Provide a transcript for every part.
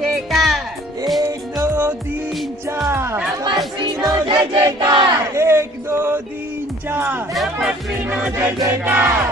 जयकार। 1 2 3 4 तपस्वीनो जय जयकार। 1 2 3 4 तपस्वीनो जय जयकार।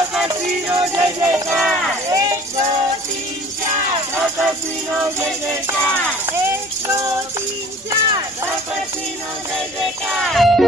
तपस्वीनो जय जयकार। 1 2 3 4 तपस्वीनो जय जयकार। 1 2 3 4 तपस्वीनो जय जयकार।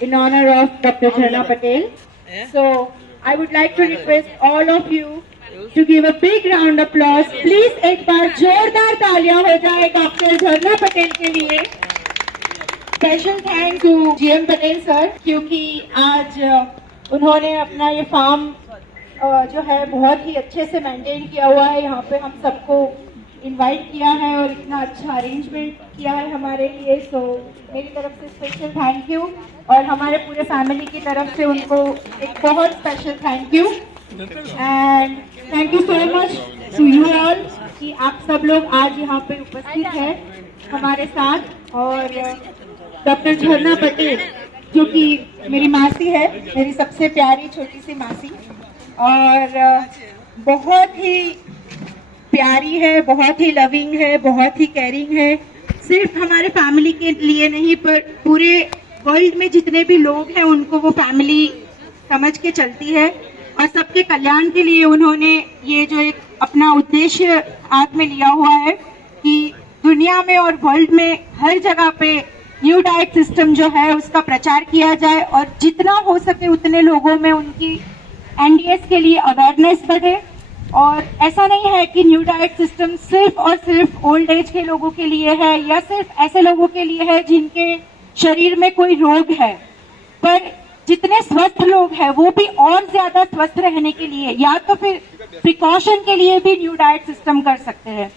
In honor of Dr. Jharna Patel. So I would like to request all of you to give a big round of applause. Please एक बार जोरदार तालियां हो जाए डॉक्टर झरना पटेल के लिए. Special thank to GM Patel sir, क्योंकि आज उन्होंने अपना ये फार्म जो है बहुत ही अच्छे से मेंटेन किया हुआ है. यहाँ पे हम सबको इनवाइट किया है और इतना अच्छा अरेंजमेंट किया है हमारे लिए. सो मेरी तरफ से स्पेशल थैंक यू और हमारे पूरे फैमिली की तरफ से उनको एक बहुत special thank you. And thank you so much to you all कि आप सब लोग आज यहाँ पे उपस्थित हैं हमारे साथ. और डॉक्टर झरना पटेल जो कि मेरी मासी है, मेरी सबसे प्यारी छोटी सी मासी, और बहुत ही प्यारी है, बहुत ही लविंग है, बहुत ही केयरिंग है. सिर्फ हमारे फैमिली के लिए नहीं पर पूरे वर्ल्ड में जितने भी लोग हैं उनको वो फैमिली समझ के चलती है और सबके कल्याण के लिए उन्होंने ये जो एक अपना उद्देश्य हाथ में लिया हुआ है कि दुनिया में और वर्ल्ड में हर जगह पे न्यू डाइट सिस्टम जो है उसका प्रचार किया जाए और जितना हो सके उतने लोगों में उनकी NDS के लिए अवेयरनेस बढ़े. और ऐसा नहीं है कि न्यू डाइट सिस्टम सिर्फ और सिर्फ ओल्ड एज के लोगों के लिए है या सिर्फ ऐसे लोगों के लिए है जिनके शरीर में कोई रोग है, पर जितने स्वस्थ लोग हैं वो भी और ज्यादा स्वस्थ रहने के लिए या तो फिर प्रिकॉशन के लिए भी न्यू डाइट सिस्टम कर सकते हैं.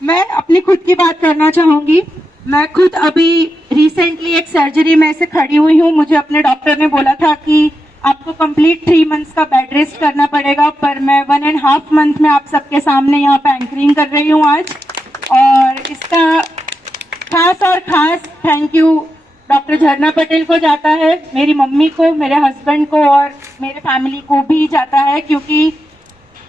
मैं अपनी खुद की बात करना चाहूंगी. मैं खुद अभी रिसेंटली एक सर्जरी में से खड़ी हुई हूँ. मुझे अपने डॉक्टर ने बोला था कि आपको कंप्लीट 3 मंथ्स का बेड रेस्ट करना पड़ेगा, पर मैं 1.5 मंथ में आप सबके सामने यहाँ पे एंकरिंग कर रही हूँ आज. और इसका खास थैंक यू डॉक्टर झरना पटेल को जाता है, मेरी मम्मी को, मेरे हस्बैंड को और मेरे फैमिली को भी जाता है, क्योंकि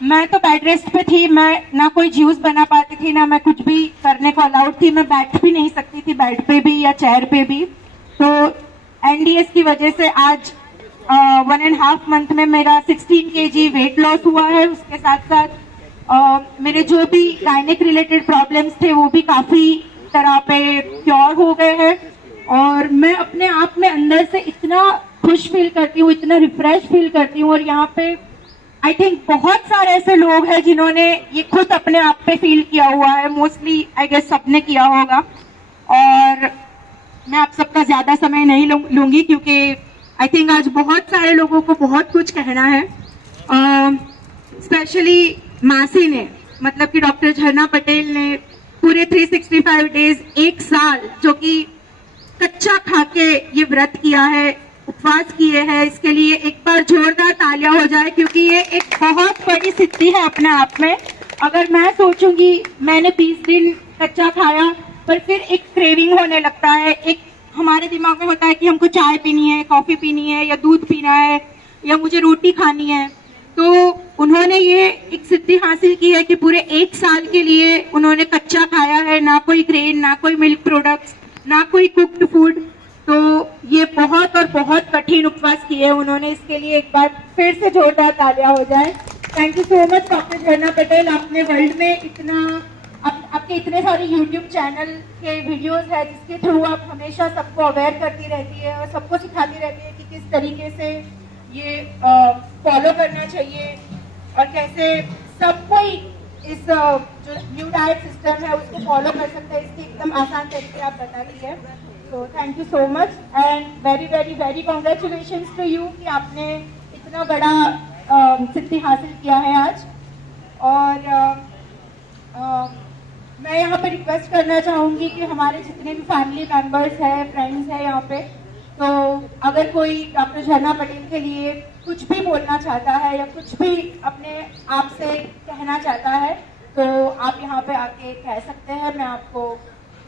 मैं तो बेड रेस्ट पे थी, मैं ना कोई जूस बना पाती थी, ना मैं कुछ भी करने को अलाउड थी, मैं बैठ भी नहीं सकती थी बेड पे भी या चेयर पे भी। तो एनडीएस की वजह से आज 1.5 मंथ में मेरा 16 kg वेट लॉस हुआ है। उसके साथ साथ मेरे जो भी गायनिक रिलेटेड प्रॉब्लम्स थे वो भी काफी तरह पे क्योर हो गए हैं, और मैं अपने आप में अंदर से इतना खुश फील करती हूँ, इतना रिफ्रेश फील करती हूँ। और यहाँ पे आई थिंक बहुत सारे ऐसे लोग हैं जिन्होंने ये खुद अपने आप पे फील किया हुआ है, मोस्टली आई गेस सबने किया होगा। और मैं आप सबका ज्यादा समय नहीं लूंगी क्योंकि आई थिंक आज बहुत सारे लोगों को बहुत कुछ कहना है। स्पेशली मासी ने, मतलब कि डॉक्टर झरना पटेल ने पूरे 365 डेज, 1 साल जो कि कच्चा खा के ये व्रत किया है, उपवास किए हैं, इसके लिए एक बार जोरदार तालियां हो जाए क्योंकि ये एक बहुत बड़ी सिद्धि है अपने आप में। अगर मैं सोचूंगी मैंने 20 दिन कच्चा खाया, पर फिर एक क्रेविंग होने लगता है, एक हमारे दिमाग में होता है कि हमको चाय पीनी है, कॉफी पीनी है, या दूध पीना है, या मुझे रोटी खानी है। तो उन्होंने ये एक सिद्धि हासिल की है कि पूरे 1 साल के लिए उन्होंने कच्चा खाया है, ना कोई ग्रेन, ना कोई मिल्क प्रोडक्ट्स, ना कोई कुक्ड फूड। तो ये बहुत और बहुत कठिन उपवास किए उन्होंने, इसके लिए एक बार फिर से जोरदार तालियां हो जाए। Thank you so much doctor झरना पटेल। आपने वर्ल्ड में इतना आपके इतने सारे यूट्यूब चैनल के वीडियोस है जिसके थ्रू आप हमेशा सबको अवेयर करती रहती है और सबको सिखाती रहती है कि किस तरीके से ये फॉलो करना चाहिए और कैसे सब कोई इस जो न्यू डाइट सिस्टम है उसको फॉलो कर सकता है। इसके एकदम आसान तरीके आप बता रही है। तो thank you so much and very very very congratulations to you कि आपने इतना बड़ा सिद्धि हासिल किया है आज। और मैं यहाँ पे रिक्वेस्ट करना चाहूंगी कि हमारे जितने भी फैमिली मेंबर्स हैं, फ्रेंड्स हैं यहाँ पे, तो अगर कोई डॉक्टर झरना पटेल के लिए कुछ भी बोलना चाहता है या कुछ भी अपने आप से कहना चाहता है तो आप यहाँ पे आके कह सकते हैं। मैं आपको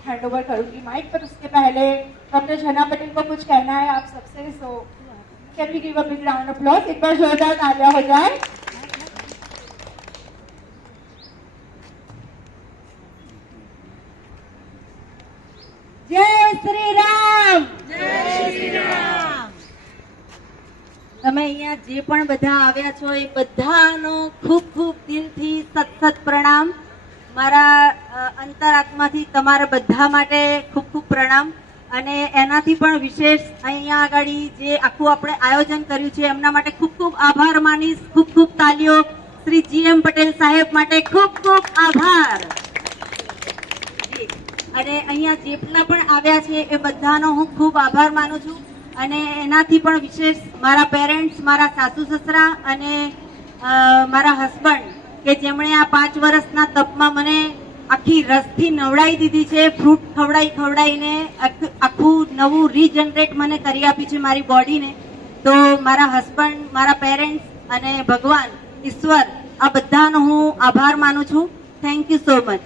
हैंड ओवर करूंगी माइक, पर उसके पहले डॉक्टर झरना पटेल को कुछ कहना है आप सबसे। So can we give a big round of applause. एक बार जोरदार तालियां हो जाए। जय श्री राम। जय श्री राम। તમે અહીંયા જે પણ બધા આવ્યા છો એ બધાનો ખૂબ ખૂબ દિલથી સતસત પ્રણામ। મારા અંતરાત્માથી તમારા બધા માટે ખૂબ ખૂબ પ્રણામ। અને એનાથી પણ વિશેષ અહીંયા આગળ જે આખું આપણે આયોજન કર્યું છે એમના માટે ખૂબ ખૂબ આભાર માનીશ। ખૂબ ખૂબ તાલીઓ શ્રી GM પટેલ સાહેબ માટે ખૂબ ખૂબ આભાર। અને અહીંયા જેટલા પણ આવ્યા છે એ બધાનો હું ખૂબ આભાર માનું છું। અને એનાથી પણ વિશેષ મારા પેરેન્ટ્સ, મારા સાસુ સસરા અને મારા હસબન્ડ કે જેમણે આ 5 વર્ષના તપમાં મને આખી રસથી નવડાવી દીધી છે, ફ્રૂટ ખવડાવીને આખું નવું રીજનરેટ મને કરી આપી છે મારી બોડીને। તો મારા હસબન્ડ, મારા પેરેન્ટ્સ અને ભગવાન ઈશ્વર આ બધાનો હું આભાર માનું છું। Thank you so much.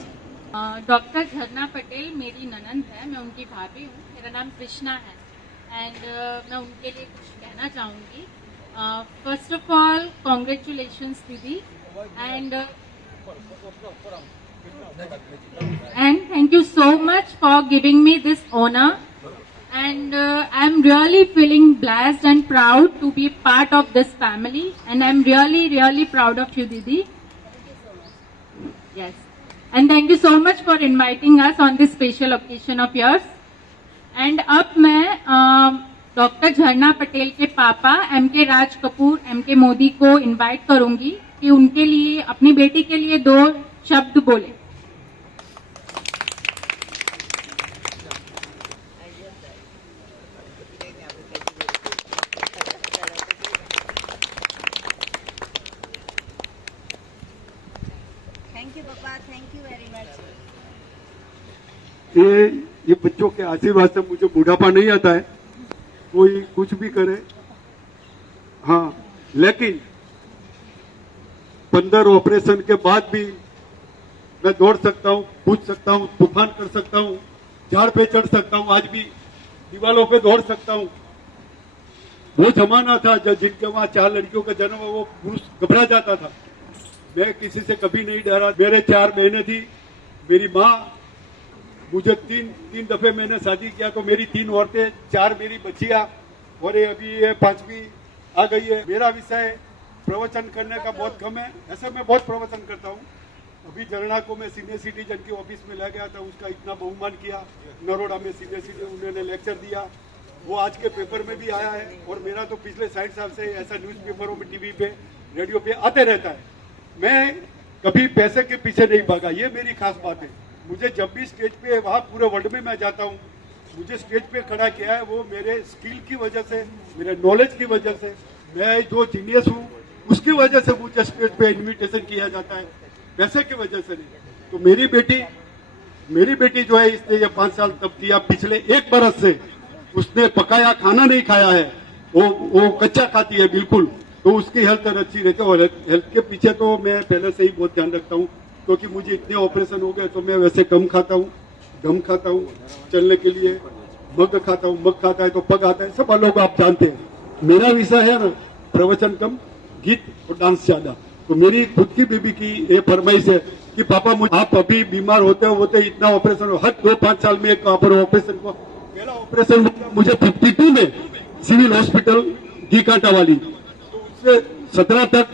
Doctor झरना पटेल मेरी ननंद है, मैं उनकी भाभी हूँ। मेरा नाम कृष्णा है एंड मैं उनके लिए कुछ कहना चाहूँगी। फर्स्ट ऑफ ऑल कॉन्ग्रेचुलेशंस दीदी and thank you so much for giving me this honour and I am really feeling blessed and proud to be part of this family and I am really proud of you दीदी। Yes, and thank you so much for inviting us on this special occasion of yours। and अब मैं doctor झरना पटेल के पापा MK Raj Kapoor, MK Modi को invite करूंगी कि उनके लिए, अपनी बेटी के लिए 2 शब्द बोले। थैंक यू पापा, थैंक यू वेरी मच। ये बच्चों के आशीर्वाद से मुझे बुढ़ापा नहीं आता है, कोई कुछ भी करे। हाँ, लेकिन 15 ऑपरेशन के बाद भी मैं दौड़ सकता हूँ, कूद सकता हूँ, तूफान कर सकता हूँ, झाड़ पे चढ़ सकता हूँ, आज भी दीवालों पे दौड़ सकता हूँ। वो जमाना था जब जिनके वहां 4 लड़कियों का जन्म वो पुरुष घबरा जाता था, मैं किसी से कभी नहीं डरा। मेरे 4 बहनें थी, मेरी माँ, मुझे तीन दफे मैंने शादी किया तो मेरी 3 औरतें, 4 मेरी बच्चियां और ये अभी ये 5वीं आ गई है। मेरा विषय प्रवचन करने का बहुत कम है, ऐसे मैं बहुत प्रवचन करता हूँ। अभी झरना को मैं सीनियर सिटीजन की ऑफिस में ले गया था, उसका इतना बहुमान किया। नरोड़ा में सीनियर सिटीजन उन्होंने लेक्चर दिया, वो आज के पेपर में भी आया है। और मेरा तो पिछले 60 साल से ऐसा न्यूज़पेपरों में, टीवी पे, रेडियो पे आते रहता है। मैं कभी पैसे के पीछे नहीं भागा, ये मेरी खास बात है। मुझे जब भी स्टेज पे, वहाँ पूरे वर्ल्ड में मैं जाता हूँ, मुझे स्टेज पे खड़ा किया है वो मेरे स्किल की वजह से, मेरे नॉलेज की वजह से, मैं जो जीनियस हूँ उसकी वजह से मुझे स्टेज पे इन्विटेशन किया जाता है, पैसे की वजह से नहीं। तो मेरी बेटी जो है, इसने ये 5 साल तब किया, पिछले 1 बरस से उसने पकाया खाना नहीं खाया है, वो कच्चा खाती है बिल्कुल। तो उसकी हेल्थ अच्छी रहती है। और हेल्थ के पीछे तो मैं पहले से ही बहुत ध्यान रखता हूँ, क्योंकि मुझे इतने ऑपरेशन हो गए तो मैं वैसे कम खाता हूँ, दम खाता हूँ, चलने के लिए मग खाता हूँ, मग खाता है तो पग आता है, सब लोग आप जानते हैं। मेरा विषय है ना प्रवचन कम, गीत और डांस ज्यादा। तो मेरी खुद की बीबी की ये फरमाइश है कि पापा आप अभी बीमार होते इतना ऑपरेशन हो, हर 2-5 साल में एक ऑपरेशन को, पहला ऑपरेशन मुझे 52 में सिविल हॉस्पिटल घी कांटा वाली, तो उससे 17 तक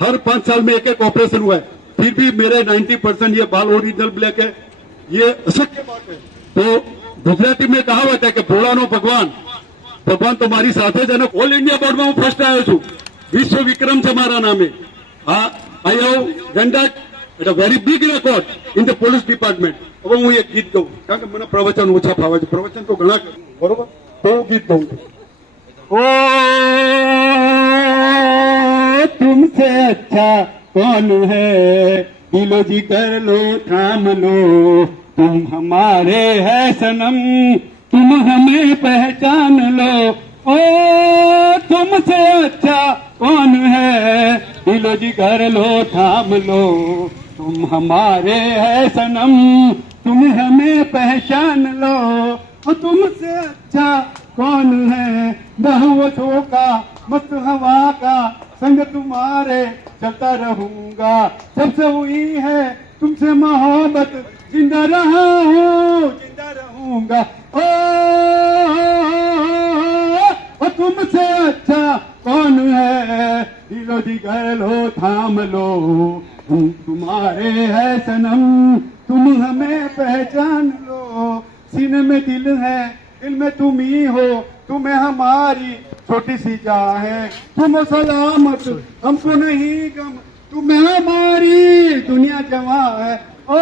हर 5 साल में एक ऑपरेशन हुआ है। फिर भी मेरे 90% ये बाल ओरिजिनल ब्लैक है, ये अशक्य बात है। तो गुजराती में कहावत है कि भोळानो भगवान तो मारी साथे ज है। ऑल इंडिया बोर्ड में हूँ फर्स्ट आयो छू, विश्व विक्रम છે મારા નામે। I have done that at a very big record in the police department। હવે હું એક ગીત ગાઉં, કારણ કે મને પ્રવચન ઓછા ફાવે છે, પ્રવચન તો ઘણા કરું, બરોબર? તો હું ગીત ગાઉં છું। ओ तुमसे अच्छा कौन है, दिलो जी कर लो थाम लो, तुम हमारे है सनम, तुम हमें पहचान लो। ओ तुमसे अच्छा कौन है, दिलो जी कर लो थाम लो, तुम हमारे है सनम, तुम हमें पहचान लो। ओ तुमसे अच्छा कौन है, बहुवतों का मस्त हवा का संग तुम्हारे चलता रहूंगा, सबसे हुई है तुमसे मोहब्बत, जिंदा रहा हूँ जिंदा रहूंगा। ओ तुमसे अच्छा कौन है, दिलो जिगर लो थाम लो, तुम तुम्हारे है सनम, तुम हमें पहचान लो। सीने में दिल है, दिल में तुम ही हो, तुम्हें हमारी छोटी सी जान है, तुम सलामत हमको नहीं गम, तुम्हें हमारी दुनिया जवां है। ओ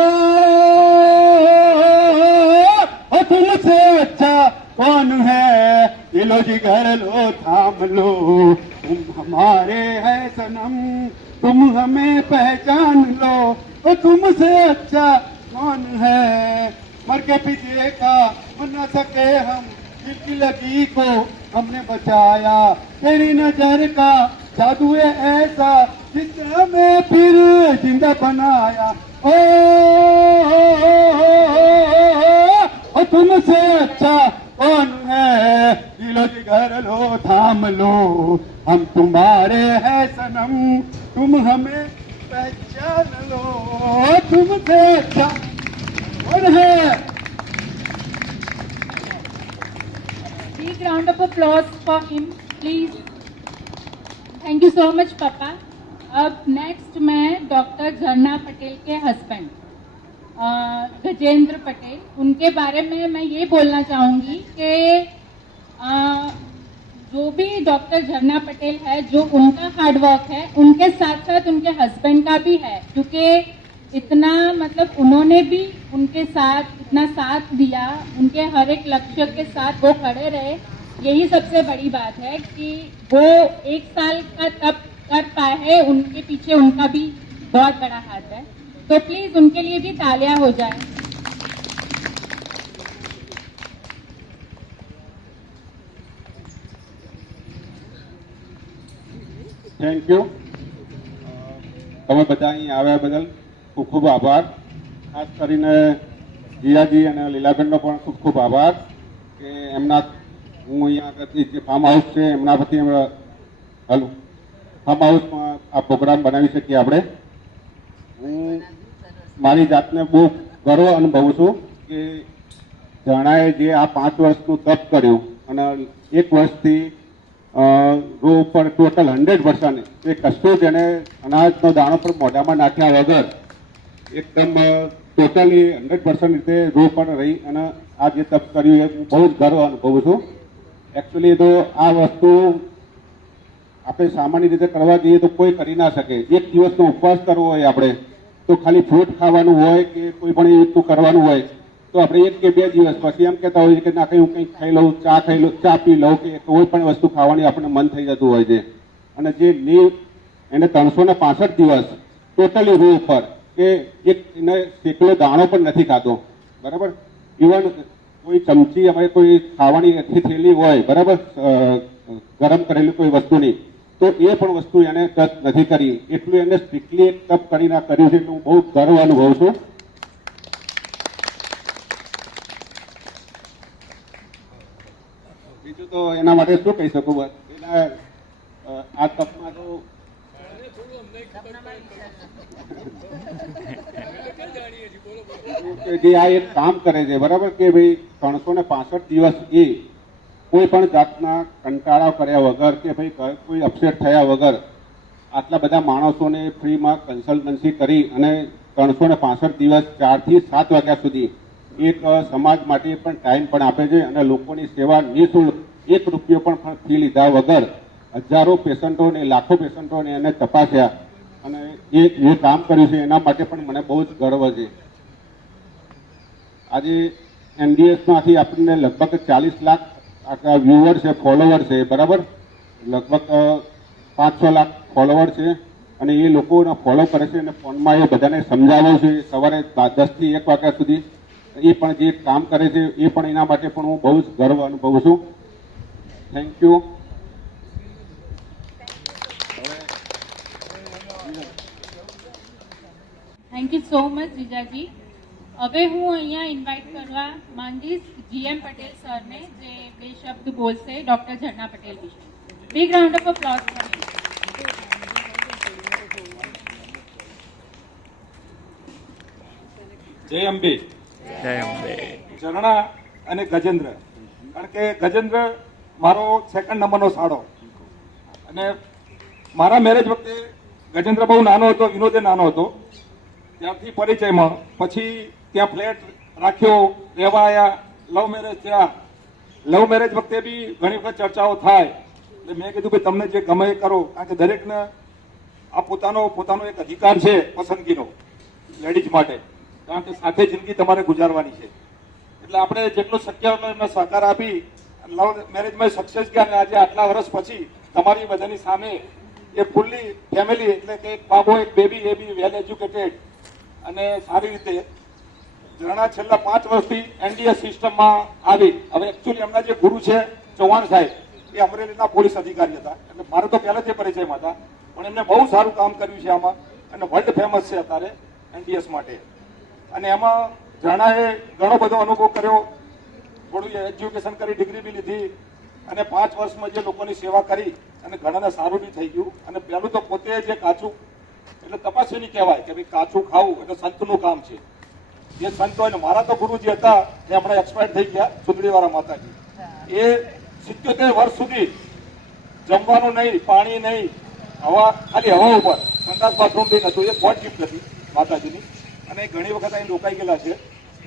तुमसे अच्छा कौन है, दिलो जिगर लो थाम लो, तुम हमारे है सनम, तुम हमें पहचान लो। ओ तुमसे अच्छा कौन है, मर के भी देखा मर न सके हम, दिल की लगी को हमने बचाया, तेरी नजर का जादू है ऐसा, जिसने हमें फिर जिंदा बनाया। ओ तुमसे अच्छा कौन है, दिलो जिगर लो थाम लो, हम तुम्हारे है सनम, तुम हमें पहचान लो। तुमसे अच्छा कौन है। Big round of applause for him, please. Thank you so much, पापा। अब नेक्स्ट मैं डॉक्टर झरना पटेल के हस्बैंड गजेंद्र पटेल, उनके बारे में मैं ये बोलना चाहूँगी कि जो भी डॉक्टर झरना पटेल है, जो उनका हार्डवर्क है, उनके साथ साथ उनके हस्बैंड का भी है, क्योंकि इतना मतलब उन्होंने भी उनके साथ इतना साथ दिया, उनके हर एक लक्ष्य के साथ वो खड़े रहे। यही सबसे बड़ी बात है कि वो 1 साल का तब कर पाए हैं, उनके पीछे उनका भी बहुत बड़ा हाथ है। तो प्लीज उनके लिए भी तालियां हो जाए। Thank you. તમે બધા અહીં આવ્યા બદલ ખૂબ ખૂબ આભાર। ખાસ કરીને જીયાજી અને લીલાબેનનો પણ ખૂબ ખૂબ આભાર કે એમના હું અહીંયા આગળથી જે ફાર્મ હાઉસ છે એમના પરથી ફાર્મ હાઉસમાં આ પ્રોગ્રામ બનાવી શકીએ આપણે। હું મારી જાતને બહુ ગર્વ અનુભવું છું કે ઝરણાએ જે આ 5 વર્ષનું તપ કર્યું અને 1 વર્ષથી રો ઉપર ટોટલ 100% એ કશું જ એને અનાજનો દાણો પણ મોઢામાં નાખ્યા વગર એકદમ ટોટલી 100% રીતે રો પર રહી અને આ જે તપ કર્યું એ હું બહુ જ ગર્વ અનુભવું છું. એકચ્યુઅલી તો આ વસ્તુ આપણે સામાન્ય રીતે કરવા જઈએ તો કોઈ કરી ના શકે. 1 દિવસનો ઉપવાસ કરવો હોય આપણે તો ખાલી ફ્રૂટ ખાવાનું હોય કે કોઈ પણ એ રીતનું કરવાનું હોય તો આપણે 1 કે 2 દિવસ પછી એમ કહેતા હોઈએ કે ના કંઈ હું કંઈક ખાઈ લઉં, ચા પી લઉં કે કોઈ પણ વસ્તુ ખાવાની આપણને મન થઈ જતું હોય છે. અને જે એને 365 દિવસ ટોટલી રો ઉપર કે એક એને શેકલો દાણો પણ નથી ખાતો, બરાબર. ઇવન કોઈ ચમચી અમારે કોઈ ખાવાની થેલી હોય, બરાબર, ગરમ કરેલી કોઈ વસ્તુની, તો એ પણ વસ્તુ એને ટચ નથી કરી. એટલું એને સ્ટ્રિક્ટલી એક તપ કરીને કર્યું છે એટલે હું બહુ ગર્વ અનુભવું છું. બીજું તો એના માટે શું કહી શકું, એના આ તપમાં તો જે આ એક કામ કરે છે, બરાબર, કે ભાઈ 365 દિવસ એ કોઈ પણ જાતના કંટાળા કર્યા વગર કે ભાઈ કોઈ અપસેટ થયા વગર આટલા બધા માણસોને ફ્રીમાં કન્સલ્ટન્સી કરી અને 365 દિવસ 4 થી 7 વાગ્યા સુધી એક સમાજ માટે પણ ટાઈમ પણ આપે છે અને લોકોની સેવા નિઃશુલ્ક 1 રૂપિયો પણ ફી લીધા વગર હજારો પેશન્ટોને, લાખો પેશન્ટોને એને તપાસ્યા અને એ કામ કર્યું છે એના માટે પણ મને બહુ જ ગર્વ છે. આજે NDS-માંથી આપણને લગભગ 40 લાખ આટલા વ્યુઅર છે, ફોલોવર છે, બરાબર, લગભગ 500 લાખ ફોલોવર છે અને એ લોકોને ફોલો કરે છે અને ફોનમાં એ બધાને સમજાવું છે સવારે 10 થી 1 વાગ્યા સુધી. એ પણ જે કામ કરે છે એ પણ એના માટે પણ હું બહુ જ ગર્વ અનુભવું છું. Thank you. Thank you so much જીજાજી. હવે હું અહીંયા ઇન્વાઇટ કરવા માંગીશ GM પટેલ સરને, જે 2 શબ્દ બોલશે ડોક્ટર ઝરણા પટેલ વિશે. Big round of applause for him. જય અંબે. જય અંબે. ઝરણા અને ગજેન્દ્ર, કારણ કે ગજેન્દ્ર મારો 2nd નંબરનો સાડો અને મારા મેરેજ વખતે ગજેન્દ્ર બહુ નાનો હતો, વિનોદે નાનો હતો, ત્યારથી પરિચયમાં. પછી ત્યાં ફ્લેટ રાખ્યો, રહેવા આવ્યા, લવ મેરેજ થયા. લવ મેરેજ વખતે બી ઘણી વખત ચર્ચાઓ થાય એટલે મેં કીધું કે તમને જે ગમે એ કરો, કારણ કે દરેકને આ પોતાનો એક અધિકાર છે પસંદગીનો લેડીઝ માટે, કારણ કે સાથે જિંદગી તમારે ગુજારવાની છે. એટલે આપણે જેટલું શક્ય એટલો એમને સહકાર આપી લવ મેરેજમાં સક્સેસ ગયા અને આજે આટલા વર્ષ પછી તમારી બધાની સામે એ ફૂલ્લી ફેમિલી, એટલે કે એક બાબો, એક બેબી, એ બી વેલ એજ્યુકેટેડ અને સારી રીતે ઝરણા છેલ્લા 5 વર્ષથી NDS સિસ્ટમમાં આવી. હવે એકચ્યુઅલી એમના જે ગુરુ છે ચૌહાણ સાહેબ, એ અમરેલીના પોલીસ અધિકારી હતા, એટલે મારે તો પહેલાથી પરિચયમાં હતા, પણ એમને બહુ સારું કામ કર્યું છે આમાં અને વર્લ્ડ ફેમસ છે અત્યારે NDS માટે. અને એમાં ઝરણાએ ઘણો બધો અનુભવ કર્યો, થોડું એજ્યુકેશન કરી, ડિગ્રી બી લીધી અને 5 વર્ષમાં જે લોકોની સેવા કરી અને ઘણાને સારું બી થઈ ગયું. અને પહેલું તો પોતે જે કાચું, એટલે તપાસણી કહેવાય કે ભાઈ કાચું ખાવું એટલે સંતનું કામ છે. જે સંત હોય ને, મારા તો ગુરુજી હતા એ હમણાં એક્સપાયર થઈ ગયા, સુંદરીવાળા માતાજી, એ 77 વર્ષ સુધી જમવાનું નહીં, પાણી નહીં, હવા, ખાલી હવા ઉપર, સંડાસ બાથરૂમ બી નતું. એ ગોડ ગિફ્ટ હતી માતાજીની અને ઘણી વખત અહીં રોકાઈ ગયેલા છે.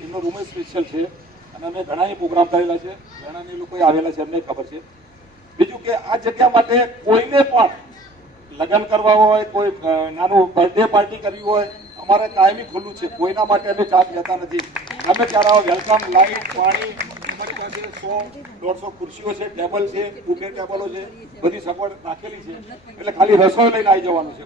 એમનો રૂમ સ્પેશિયલ છે અને અમે ઘણા પ્રોગ્રામ કરેલા છે, ઘણા લોકો આવેલા છે, એમને ખબર છે. બીજું કે આ જગ્યા માટે કોઈને પણ લગ્ન કરવા હોય, કોઈ નાનું બર્થડે પાર્ટી કરવી હોય, અમારે કાયમી ખુલ્લું છે. કોઈના માટે અમે ચાર્જ લેતા નથી. ગમે ત્યારે આવો, વેલકમ. લાઈટ, પાણી, અમારી પાસે 100-150 ખુરશીઓ છે, ટેબલ છે, બુફે ટેબલો છે, બધી સગવડ રાખેલી છે. એટલે ખાલી રસોઈ લઈને આવી જવાનું છે.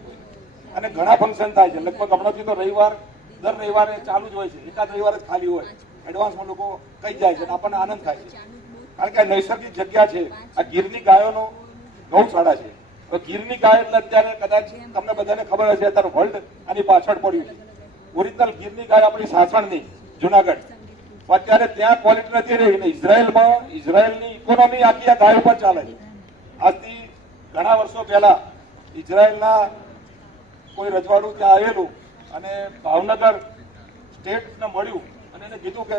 અને ઘણા ફંક્શન થાય છે. લગભગ હમણાંથી તો દર રવિવારે ચાલુ જ હોય છે, એકાદ રવિવારે જ ખાલી હોય. એડવાન્સમાં લોકો કઈ જાય છે અને આપણને આનંદ થાય છે, કારણ કે આ નૈસર્ગિક જગ્યા છે. આ ગીરની ગાયોનો ગૌશાળા છે. ગીરની ગાય એટલે અત્યારે કદાચ તમને બધાને ખબર હશે, અત્યારે વર્લ્ડ આની પાછળ પડ્યું છે. ઓરિજિનલ ગીરની ગાય આપણી સાસણની, જુનાગઢ. અત્યારે ત્યાં ક્વોલિટી નથી રહી અને ઇઝરાયલની ઇકોનોમી આખી આ ગાય ઉપર ચાલે છે. આજથી ઘણા વર્ષો પહેલા ઇઝરાયલના કોઈ રજવાડું ત્યાં આવેલું અને ભાવનગર સ્ટેટને મળ્યું અને એને કીધું કે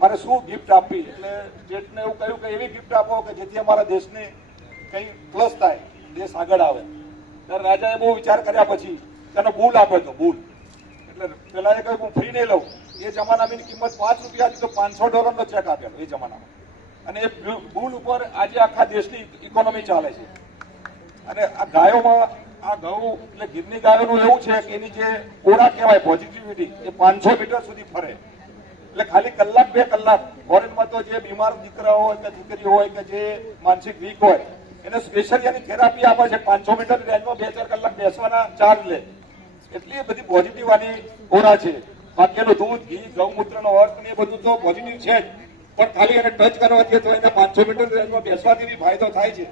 મારે શું ગિફ્ટ આપવી, એટલે સ્ટેટને એવું કહ્યું કે એવી ગિફ્ટ આપો કે જેથી અમારા દેશને કંઈ પ્લસ થાય, દેશ આગળ આવે. ત્યારે રાજાએ બહુ વિચાર કર્યા પછી તેનો બુલ આપ્યો હતો, બુલ. એટલે પેલા એ કહ્યું હું ફ્રી નહીં લઉં. એ જમાનામાં એની કિંમત $5 હતી, તો $500નો ચેક આપેલો એ જમાનામાં. અને એ બુલ ઉપર આજે આખા દેશની ઇકોનોમી ચાલે છે. અને આ ગાયોમાં આ ઘઉં એટલે ગીરની ગાયોનું એવું છે કે એની જે ઓરા કહેવાય પોઝિટિવિટી એ 500 મીટર સુધી ફરે. એટલે ખાલી કલાક 2 કલાક ફોરેનમાં તો જે બીમાર દીકરા હોય કે દીકરી હોય કે જે માનસિક વીક હોય એને સ્પેશિયલ એની થેરાપી આપે છે. 500 મીટર રેન્જમાં 2-4 કલાક બેસવાના ચાર્જ લે. એટલી બધી પોઝિટિવ આની ઓરા છે. બાકીનું દૂધ, ઘી, ગૌમૂત્રનો અર્થ ને એ બધું તો પોઝિટિવ છે જ, પણ ખાલી એને ટચ કરવાથી તો એને 500 મીટર રેન્જમાં બેસવાથી બી ફાયદો થાય છે.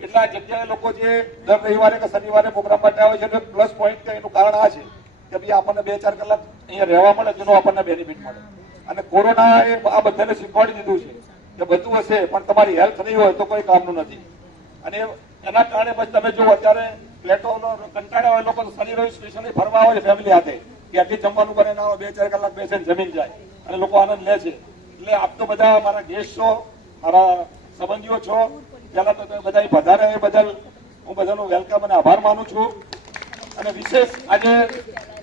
એટલે આ જગ્યાએ લોકો જે દર રવિવારે કે શનિવારે પ્રોગ્રામ માટે આવે છે પ્લસ પોઈન્ટ કે એનું કારણ આ છે કે ભાઈ આપણને 2-4 કલાક અહીંયા રહેવા મળે, જેનો આપણને બેનિફિટ મળે. અને કોરોનાએ આ બધાને શીખવાડી દીધું છે કે બધું હશે પણ તમારી હેલ્થ નહીં હોય તો કોઈ કામનું નથી. અને એના કારણે પછી તમે જો અત્યારે પ્લેટોનો કંટાળ્યા હોય લોકો શનિ રવિ સ્ટેશને ફરવા આવે છે ફેમિલી સાથે, કે આટલી જમવાનું કરે ના હોય, 2-4 કલાક બેસીને જમીન જાય અને લોકો આનંદ લે છે. એટલે આપ તો બધા મારા ગેસ્ટ છો, મારા સંબંધીઓ છો, પહેલા તો બધા પધારે એ બદલ હું બધાનો વેલકમ અને આભાર માનું છું. અને વિશેષ આજે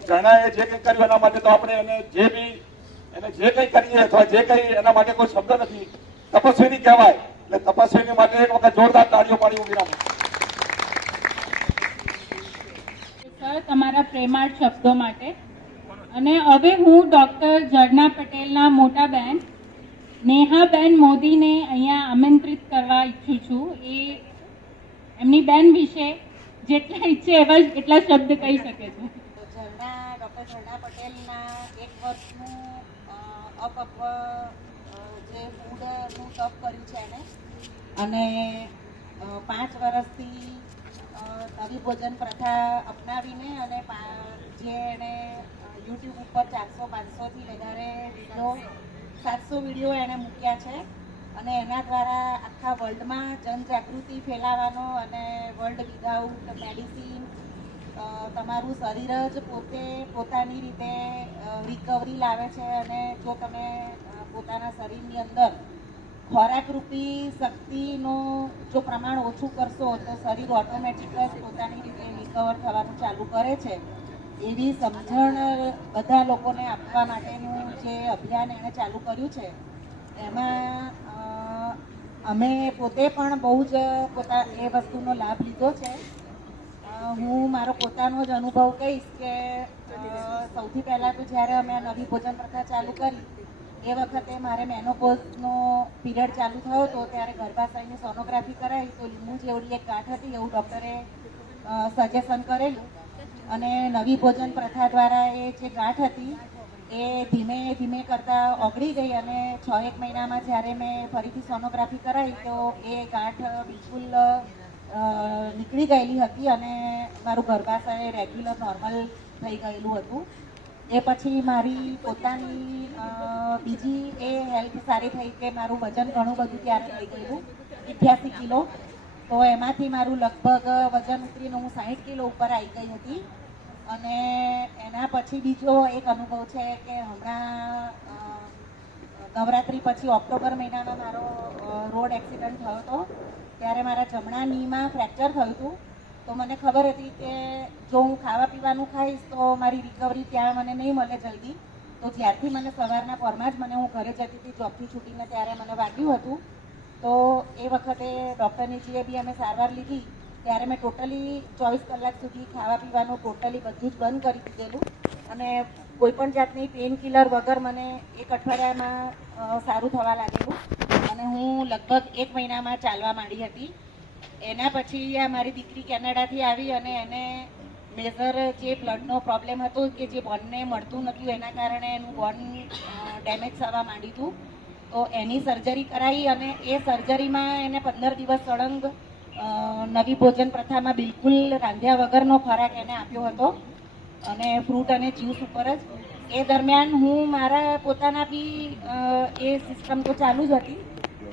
ઝરણાએ જે કંઈ કર્યું એના માટે તો આપણે એને જે કંઈ કરીએ અથવા જે કંઈ એના માટે કોઈ શબ્દ નથી, તપસ્વીની કહેવાય. એટલે તપસ્વીની માટે એક વખત જોરદાર તાળીઓ પાડી ઉભી રાખો. સર, તમારા પ્રેમાળ શબ્દો માટે. અને હવે હું ડોક્ટર ઝરણા પટેલના મોટા બહેન નેહાબેન મોદીને અહીંયા આમંત્રિત કરવા ઈચ્છું છું. એ એમની બેન વિશે જેટલા ઈચ્છે એવા એટલા શબ્દ કહી શકે છે. ડોક્ટર ઝરણા પટેલના 1 વર્ષનું જે ફૂડનું તપ કર્યું છે એને, અને 5 વર્ષથી નવી ભોજન પ્રથા અપનાવીને અને જે એણે યુટ્યુબ ઉપર 400-500થી વધારે વિડીયો 700 વિડીયો એણે મૂક્યા છે. અને એના દ્વારા આખા વર્લ્ડમાં જનજાગૃતિ ફેલાવવાનો અને વર્લ્ડ વિધાઉટ મેડિસિન તમારું શરીર જ પોતાની રીતે રિકવરી લાવે છે. અને જો તમે પોતાના શરીરની અંદર ખોરાકરૂપી શક્તિનું જો પ્રમાણ ઓછું કરશો તો શરીર ઓટોમેટિક જ પોતાની રીતે રિકવર થવાનું ચાલુ કરે છે. એવી સમજણ બધા લોકોને આપવા માટેનું જે અભિયાન એણે ચાલુ કર્યું છે એમાં અમે પોતે પણ બહુ જ એ વસ્તુનો લાભ લીધો છે. હું મારો પોતાનો જ અનુભવ કહીશ કે સૌથી પહેલાં તો જ્યારે અમે નવી ભોજન પ્રથા ચાલુ કરી એ વખતે મારે મેનોપોઝનો પીરિયડ ચાલુ થયો હતો, ત્યારે ગર્ભાશયની સોનોગ્રાફી કરાવી તો લીંબુ જેવડી એક ગાંઠ હતી એવું ડૉક્ટરે સજેશન કરેલું. અને નવી ભોજન પ્રથા દ્વારા એ જે ગાંઠ હતી એ ધીમે ધીમે કરતાં ઓગળી ગઈ. અને 6-1 મહિનામાં જ્યારે મેં ફરીથી સોનોગ્રાફી કરાવી તો એ ગાંઠ બિલકુલ નીકળી ગયેલી હતી અને મારું ગર્ભાશય રેગ્યુલર નોર્મલ થઈ ગયેલું હતું. એ પછી મારી પોતાની બીજી એ હેલ્થ સારી થઈ કે મારું વજન ઘણું બધું ત્યારે થઈ ગયેલું, 88 કિલો. તો એમાંથી મારું લગભગ વજન ઉતરીને હું 60 કિલો ઉપર આવી ગઈ હતી. અને એના પછી બીજો એક અનુભવ છે કે હમણાં નવરાત્રિ પછી ઓક્ટોબર મહિનામાં મારો રોડ એક્સિડન્ટ થયો હતો. ત્યારે મારા જમણા નીમાં ફ્રેક્ચર થયું હતું. તો મને ખબર હતી કે જો હું ખાવા પીવાનું ખાઈશ તો મારી રિકવરી ત્યાં મને નહીં મળે જલ્દી. તો જ્યારથી મને સવારના પોરમાં જ હું ઘરે જતી હતી જોબથી છૂટીને ત્યારે મને વાગ્યું હતું. તો એ વખતે ડૉક્ટરની જે બી અમે સારવાર લીધી ત્યારે મેં ટોટલી 24 કલાક સુધી ખાવા પીવાનું ટોટલી બધું જ બંધ કરી દીધેલું. અને કોઈપણ જાતની પેઇન કિલર વગર મને 1 અઠવાડિયામાં સારું થવા લાગેલું. અને હું લગભગ 1 મહિનામાં ચાલવા માંડી હતી. એના પછી આ મારી દીકરી કેનેડાથી આવી અને એને મેજર જે બ્લડનો પ્રોબ્લેમ હતો કે જે બોનને મળતું નહોતું એના કારણે એનું બોન ડેમેજ થવા માંડ્યું હતું. તો એની સર્જરી કરાવી અને એ સર્જરીમાં એને 15 દિવસ સળંગ નવી ભોજન પ્રથામાં બિલકુલ રાંધ્યા વગરનો ખોરાક એને આપ્યો હતો અને ફ્રૂટ અને જ્યુસ ઉપર જ. એ દરમિયાન હું મારા પોતાના બી એ સિસ્ટમ તો ચાલુ જ હતી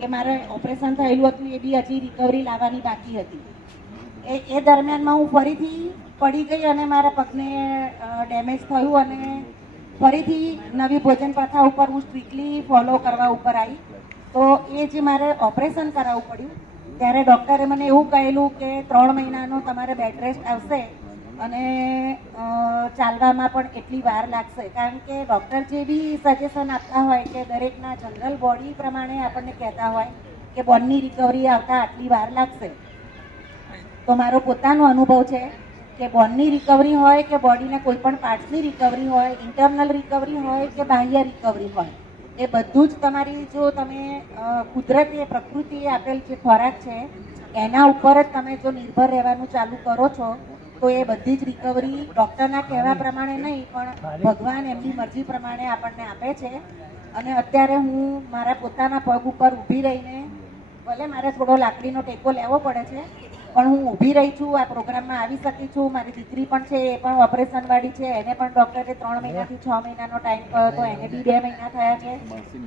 કે મારે ઓપરેશન થયેલું હતું એ બી હજી રિકવરી લાવવાની બાકી હતી. એ દરમિયાનમાં હું ફરીથી પડી ગઈ અને મારા પગને ડેમેજ થયું અને ફરીથી નવી ભોજન પ્રથા ઉપર હું સ્ટ્રિક્ટલી ફોલો કરવા ઉપર આવી. તો એ જે મારે ઓપરેશન કરાવવું પડ્યું ત્યારે ડૉક્ટરે મને એવું કહેલું કે 3 મહિનાનો તમારે બેડ રેસ્ટ આવશે અને ચાલવામાં પણ એટલી વાર લાગશે. કારણ કે ડૉક્ટર જે બી સજેશન આપતા હોય કે દરેકના જનરલ બોડી પ્રમાણે આપણને કહેતા હોય કે બોનની રિકવરી આવતા આટલી વાર લાગશે. તો મારો પોતાનો અનુભવ છે કે બોનની રિકવરી હોય કે બોડીના કોઈ પણ પાર્ટ્સની રિકવરી હોય, ઇન્ટરનલ રિકવરી હોય કે બાહ્ય રિકવરી હોય, એ બધું જ તમારી જો તમે કુદરતી પ્રકૃતિએ આપેલ જે ખોરાક છે એના ઉપર જ તમે જો નિર્ભર રહેવાનું ચાલુ કરો છો તો એ બધી જ રિકવરી ડૉક્ટરના કહેવા પ્રમાણે નહીં પણ ભગવાન એમની મરજી પ્રમાણે આપણને આપે છે. અને અત્યારે હું મારા પોતાના પગ ઉપર ઊભી રહીને, ભલે મારે થોડો લાકડીનો ટેકો લેવો પડે છે પણ હું ઊભી રહી છું, આ પ્રોગ્રામમાં આવી શકી છું. મારી દીકરી પણ છે, એ પણ ઓપરેશનવાળી છે, એને પણ ડૉક્ટરે 3 મહિનાથી 6 મહિનાનો ટાઈમ કહ્યો તો એને બી 2 મહિના થયા છે.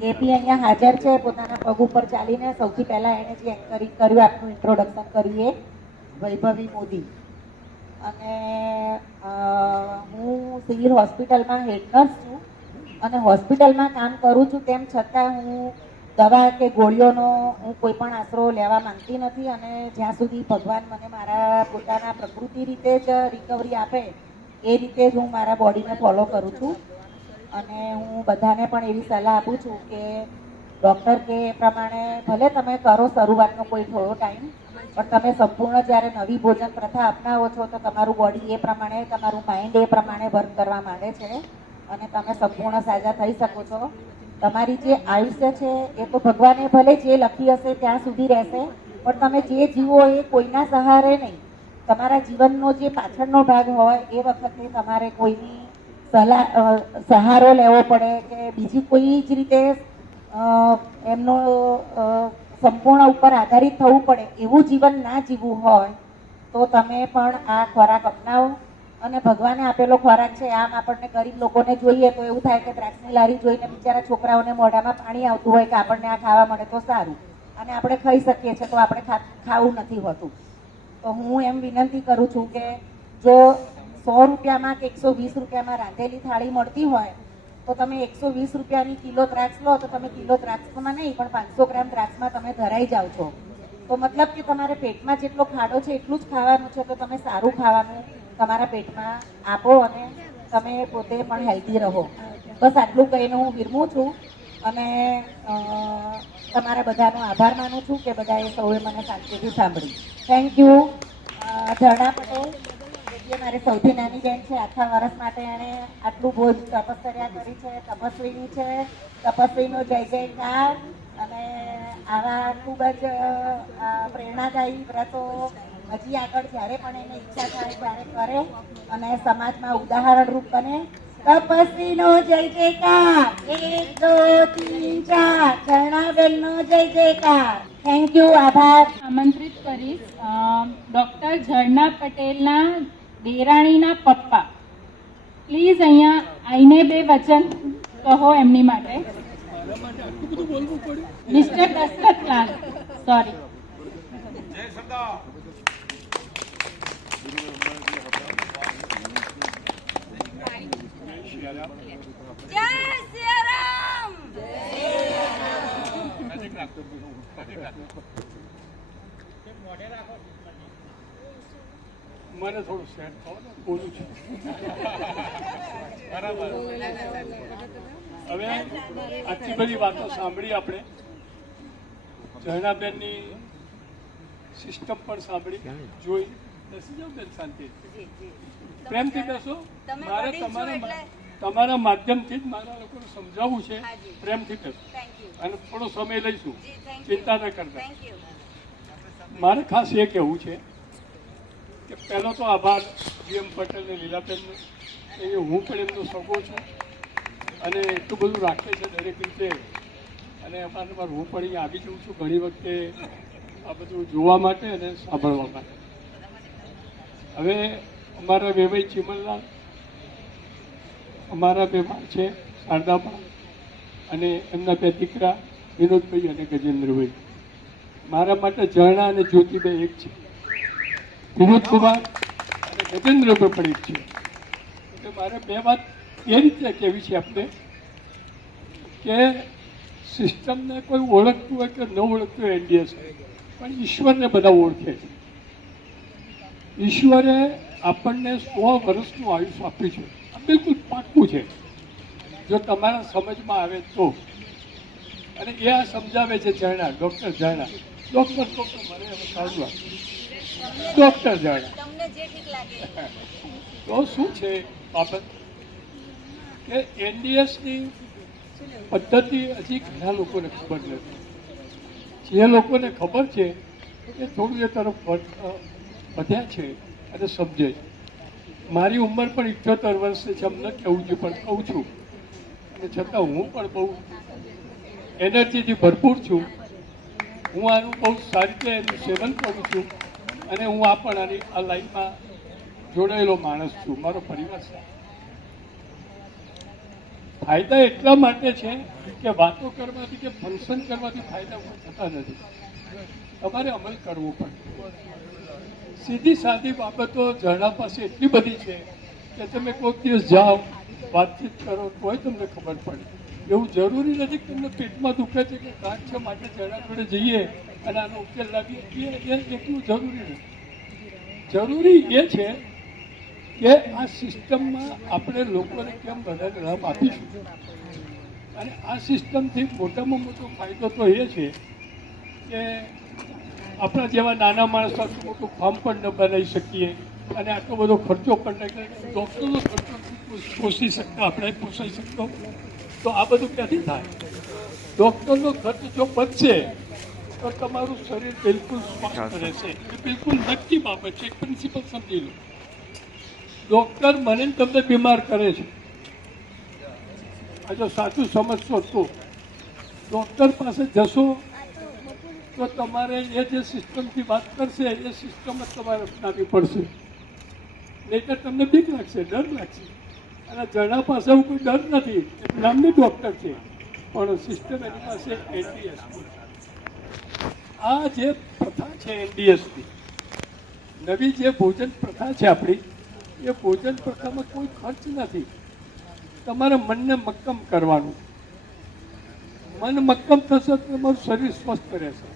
એ બી અહીંયા હાજર છે પોતાના પગ ઉપર ચાલીને. સૌથી પહેલાં એણે જે એન્કરેજ કર્યું, આપનું ઇન્ટ્રોડક્શન કર્યું, એ વૈભવી મોદી. અને હું સિવિલ હોસ્પિટલમાં હેડ નર્સ છું અને હોસ્પિટલમાં કામ કરું છું. તેમ છતાં હું દવા કે ગોળીઓનો હું કોઈ પણ આશરો લેવા માંગતી નથી. અને જ્યાં સુધી ભગવાન મને મારા પોતાના પ્રકૃતિ રીતે જ રિકવરી આપે એ રીતે જ હું મારા બોડીને ફોલો કરું છું. અને હું બધાને પણ એવી સલાહ આપું છું કે ડૉક્ટર કે એ પ્રમાણે ભલે તમે કરો શરૂઆતનો કોઈ થોડો ટાઈમ, પણ તમે સંપૂર્ણ જ્યારે નવી ભોજન પ્રથા અપનાવો છો તો તમારું બોડી એ પ્રમાણે, તમારું માઇન્ડ એ પ્રમાણે વર્ક કરવા માંડે છે અને તમે સંપૂર્ણ સાજા થઈ શકો છો. તમારી જે આયુષ્ય છે એ તો ભગવાને ભલે જે લખી હશે ત્યાં સુધી રહેશે, પણ તમે જે જીવો એ કોઈના સહારે નહીં. તમારા જીવનનો જે પાછળનો ભાગ હોય એ વખતે તમારે કોઈની સહારો લેવો પડે કે બીજી કોઈ જ રીતે એમનો સંપૂર્ણ ઉપર આધારિત થવું પડે એવું જીવન ના જીવવું હોય તો તમે પણ આ ખોરાક અપનાવો. અને ભગવાને આપેલો ખોરાક છે. આમ આપણને ગરીબ લોકોને જોઈએ તો એવું થાય કે દ્રાક્ષની લારી જોઈને બિચારા છોકરાઓને મોઢામાં પાણી આવતું હોય કે આપણને આ ખાવા મળે તો સારું, અને આપણે ખાઈ શકીએ છીએ તો આપણે ખાવું નથી હોતું. તો હું એમ વિનંતી કરું છું કે જો 100 રૂપિયામાં કે 120 રૂપિયામાં રાંધેલી થાળી મળતી હોય તો તમે 120 રૂપિયાની કિલો દ્રાક્ષ લો તો તમે કિલો દ્રાક્ષમાં નહીં પણ 500 ગ્રામ દ્રાક્ષમાં તમે ધરાઈ જાઓ છો. તો મતલબ કે તમારે પેટમાં જેટલો ખાડો છે એટલું જ ખાવાનું છે. તો તમે સારું ખાવાનું તમારા પેટમાં આપો અને તમે પોતે પણ હેલ્ધી રહો. બસ આટલું કહીને હું વિરમું છું અને તમારા બધાનો આભાર માનું છું કે બધાએ સૌએ મને શાંતિથી સાંભળી. Thank you. ઝરણા પટેલ જે મારી સૌથી નાની બેન છે, આખા વર્ષ માટે એણે આટલું બહુ તપશ્ચર્યા કરી છે, તપસ્વીની છે. તપસ્વીનો જય જયકાર. અને આવા ખૂબ જ પ્રેરણાદાયી વ્રતો હજી આગળ જ્યારે પણ એને ઈચ્છા થાય ત્યારે કરે અને સમાજમાં ઉદાહરણરૂપ બને. તપસ્વીનો જય જયકાર. 1 2 3 4 ઝરણાબેનનો જય જયકાર. Thank you. આભાર. આમંત્રિત કરીશ ડૉક્ટર ઝરણા પટેલના દેરાણીના પપ્પા. પ્લીઝ અહીંયા આઈને 2 વચન કહો એમની માટે. Mister Dashrathlal, sorry. જય સિયારામ. મને થોડું સેટ થો ને, બોલું છું. બરાબર. હવે આટલી બધી વાતો સાંભળી આપણે. ઝરણાબેનની સિસ્ટમ પણ સાંભળી, જોઈ. બેસી જાઓ બેન, શાંતિ પ્રેમથી બેસો. મારે તમારા માધ્યમથી જ મારા લોકોને સમજાવવું છે. પ્રેમથી બેસો અને થોડો સમય લઈશું, ચિંતા ન કરતા. મારે ખાસ એ કહેવું છે કે પહેલો તો આભાર GM પટેલ ને લીલાબેનનો. એ હું પણ એમનો સગો છું અને એટલું બધું રાખે છે દરેક રીતે. અને અમારે હું પણ અહીંયા આવી જાઉં છું ઘણી વખતે આ બધું જોવા માટે અને સાંભળવા માટે. હવે અમારા વેવાઈ ચીમલલાલ, અમારા 2 માં છે શારદાબા અને એમના 2 દીકરા વિનોદભાઈ અને ગજેન્દ્રભાઈ. મારા માટે ઝરણા અને જ્યોતિભાઈ એક છે. વિનોદ કુમાર અને ગજેન્દ્રભાઈ પણ એક છે. એટલે મારે બે વાત એ રીતે કહેવી છે આપણે કે સિસ્ટમને કોઈ ઓળખતું હોય કે ન ઓળખતું હોય એનડીએસ, પણ ઈશ્વરને બધા ઓળખે છે. ઈશ્વરે આપણને 100 વર્ષનું આયુષ્ય આપ્યું છે. આ બિલકુલ પાક્કું છે જો તમારા સમજમાં આવે તો. અને એ આ સમજાવે છે ઝરણા, ડૉક્ટર ઝરણા. ડૉક્ટર તો મને હવે સારું લાગે, ડૉક્ટર ઝરણા. તમને જે ઠીક લાગે. તો શું છે બાબત કે એનડીએસની પદ્ધતિ હજી ઘણા લોકોને ખબર નથી. જે લોકોને ખબર છે એ થોડું એ તરફ વધ્યા છે અને સમજે છે. મારી ઉંમર પણ 78 વર્ષની છે, અમને કહેવું છે પણ કહું છું. અને છતાં હું પણ બહુ એનર્જીથી ભરપૂર છું. હું આનું બહુ સારી રીતે એનું સેવન કરું છું અને હું આ પણ આની આ લાઈનમાં જોડાયેલો માણસ છું. મારો પરિવાર સાથે ફાયદા એટલા માટે છે કે વાતો કરવાથી કે ફંક્શન કરવાથી ફાયદા થતા નથી. તમારે અમલ કરવો પડે. સીધી સાદી બાબતો ઝરણા પાસે એટલી બધી છે કે તમે કોઈક દિવસ જાઓ, વાતચીત કરો તોય તમને ખબર પડે. એવું જરૂરી નથી કે તમને પેટમાં દુખે છે કે કાચ છે માટે ઝરણા જોડે જઈએ અને આનો ઉકેલ લાવીએ. એ એટલું જરૂરી નથી. જરૂરી એ છે કે આ સિસ્ટમમાં આપણે લોકોને કેમ વધારે લાભ આપીશું. અને આ સિસ્ટમથી મોટામાં મોટો ફાયદો તો એ છે કે આપણા જેવા નાના માણસો આટલું મોટું ફાર્મ પણ ન બનાવી શકીએ અને આટલો બધો ખર્ચો પણ ન કરીએ. ડૉક્ટરનો ખર્ચો પોષી શકતા આપણે પોસાઈ શકતો તો આ બધું ક્યાંથી થાય? ડૉક્ટરનો ખર્ચ જો બચશે તો તમારું શરીર બિલકુલ સ્વસ્થ રહેશે. એ બિલકુલ નક્કી બાબત છે. એક પ્રિન્સિપલ સમજી લો. ડૉક્ટર મને તમને બીમાર કરે છે, આ જો સાચું સમજશો તો ડૉક્ટર પાસે જશો તો તમારે એ જે સિસ્ટમથી વાત કરશે એ સિસ્ટમ જ તમારે અપનાવવી પડશે. નહીંતર તમને બીક લાગશે, ડર લાગશે. અને ઝરણા પાસે એવું કોઈ ડર નથી. એક નામની ડૉક્ટર છે પણ સિસ્ટમ એની પાસે એનડીએસ. આ જે પ્રથા છે એનડીએસની નવી જે ભોજન પ્રથા છે આપણી, એ ભોજન પ્રથામાં કોઈ ખર્ચ નથી. તમારે મનને મક્કમ કરવાનું. મન મક્કમ થશે તો તમારું શરીર સ્વસ્થ રહેશે.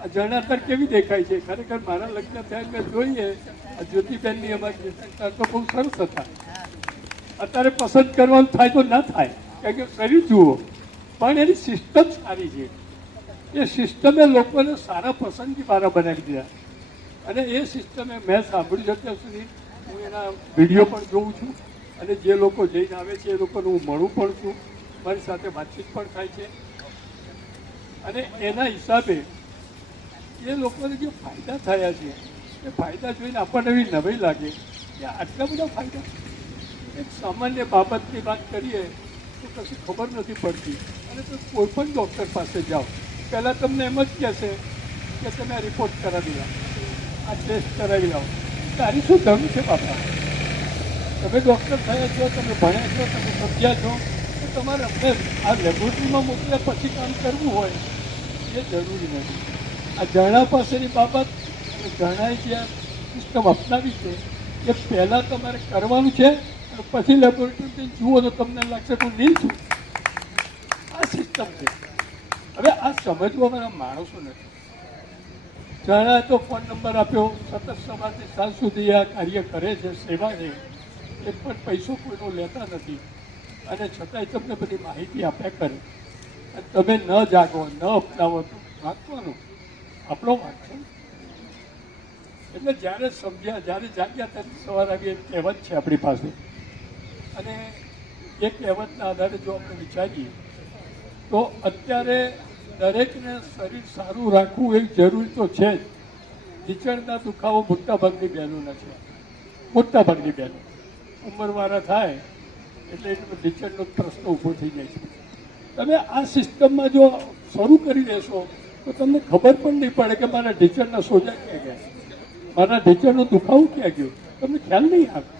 આ ઝરણાતર કેવી દેખાય છે? ખરેખર મારા લગ્ન થયા મેં જોઈએ આ જ્યોતિબેનની અમારી તો બહુ સરસ હતા. અત્યારે પસંદ કરવાનું થાય તો ના થાય કારણ કે શરીર જુઓ, પણ એની સિસ્ટમ સારી છે. એ સિસ્ટમે લોકોને સારા પસંદગીવાળા બનાવી દીધા. અને એ સિસ્ટમે મેં સાંભળ્યું છે ત્યાં સુધી હું એના વિડીયો પણ જોઉં છું અને જે લોકો જઈને આવે છે એ લોકોને હું મળું પણ છું. મારી સાથે વાતચીત પણ થાય છે. અને એના હિસાબે એ લોકોને જે ફાયદા થયા છે એ ફાયદા જોઈને આપણને એવી નવાઈ લાગે કે આટલા બધા ફાયદા. એક સામાન્ય બાબતની વાત કરીએ તો કશું ખબર નથી પડતી. અને તો કોઈ પણ ડૉક્ટર પાસે જાઓ પહેલાં તમને એમ જ કહેશે કે તમે આ રિપોર્ટ કરાવી લાવો, આ ટેસ્ટ કરાવી લાવો. તારી શું જરૂર છે બાપા? તમે ડૉક્ટર થયા છો, તમે ભણ્યા છો, તમે સમજ્યા છો તો તમારે અમને આ લેબોરેટરીમાં મોકલ્યા પછી કામ કરવું હોય એ જરૂરી નથી. આ ઝરણા પાસેની બાબત અને ઝરણાએ જે આ સિસ્ટમ અપનાવી છે એ પહેલાં તમારે કરવાનું છે અને પછી લેબોરેટરી જુઓ તો તમને લાગશે કે હું નીલ છું. આ સિસ્ટમ છે. હવે આ સમજવાવાળા માણસો નથી. ઝરણાએ તો ફોન નંબર આપ્યો, સતત સવારથી સાંજ સુધી આ કાર્ય કરે છે, સેવા છે. એક પણ પૈસો કોઈનો લેતા નથી અને છતાંય તમને બધી માહિતી આપ્યા કરે. અને તમે ન જાગો, ન અપનાવો તો વાંચવાનું આપણો વાંક છે. એટલે જ્યારે સમજ્યા, જ્યારે જાગ્યા ત્યારે સવાર આવી એક કહેવત છે આપણી પાસે. અને એ કહેવતના આધારે જો આપણે વિચારીએ તો અત્યારે દરેકને શરીર સારું રાખવું એ જરૂરી તો છે જ. ઢીચણના દુખાવો મોટાભાગની બહેનોના છે. મોટાભાગની બહેનો ઉંમરવાળા થાય એટલે ઢીચણનો પ્રશ્ન ઊભો થઈ જાય છે. તમે આ સિસ્ટમમાં જો શરૂ કરી દેશો તો તમને ખબર પણ નહીં પડે કે મારા ઢીચણના સોજા ક્યાં ગયા, મારા ઢીચણનો દુખાવો ક્યાં ગયો. તમને ખ્યાલ નહીં આવે.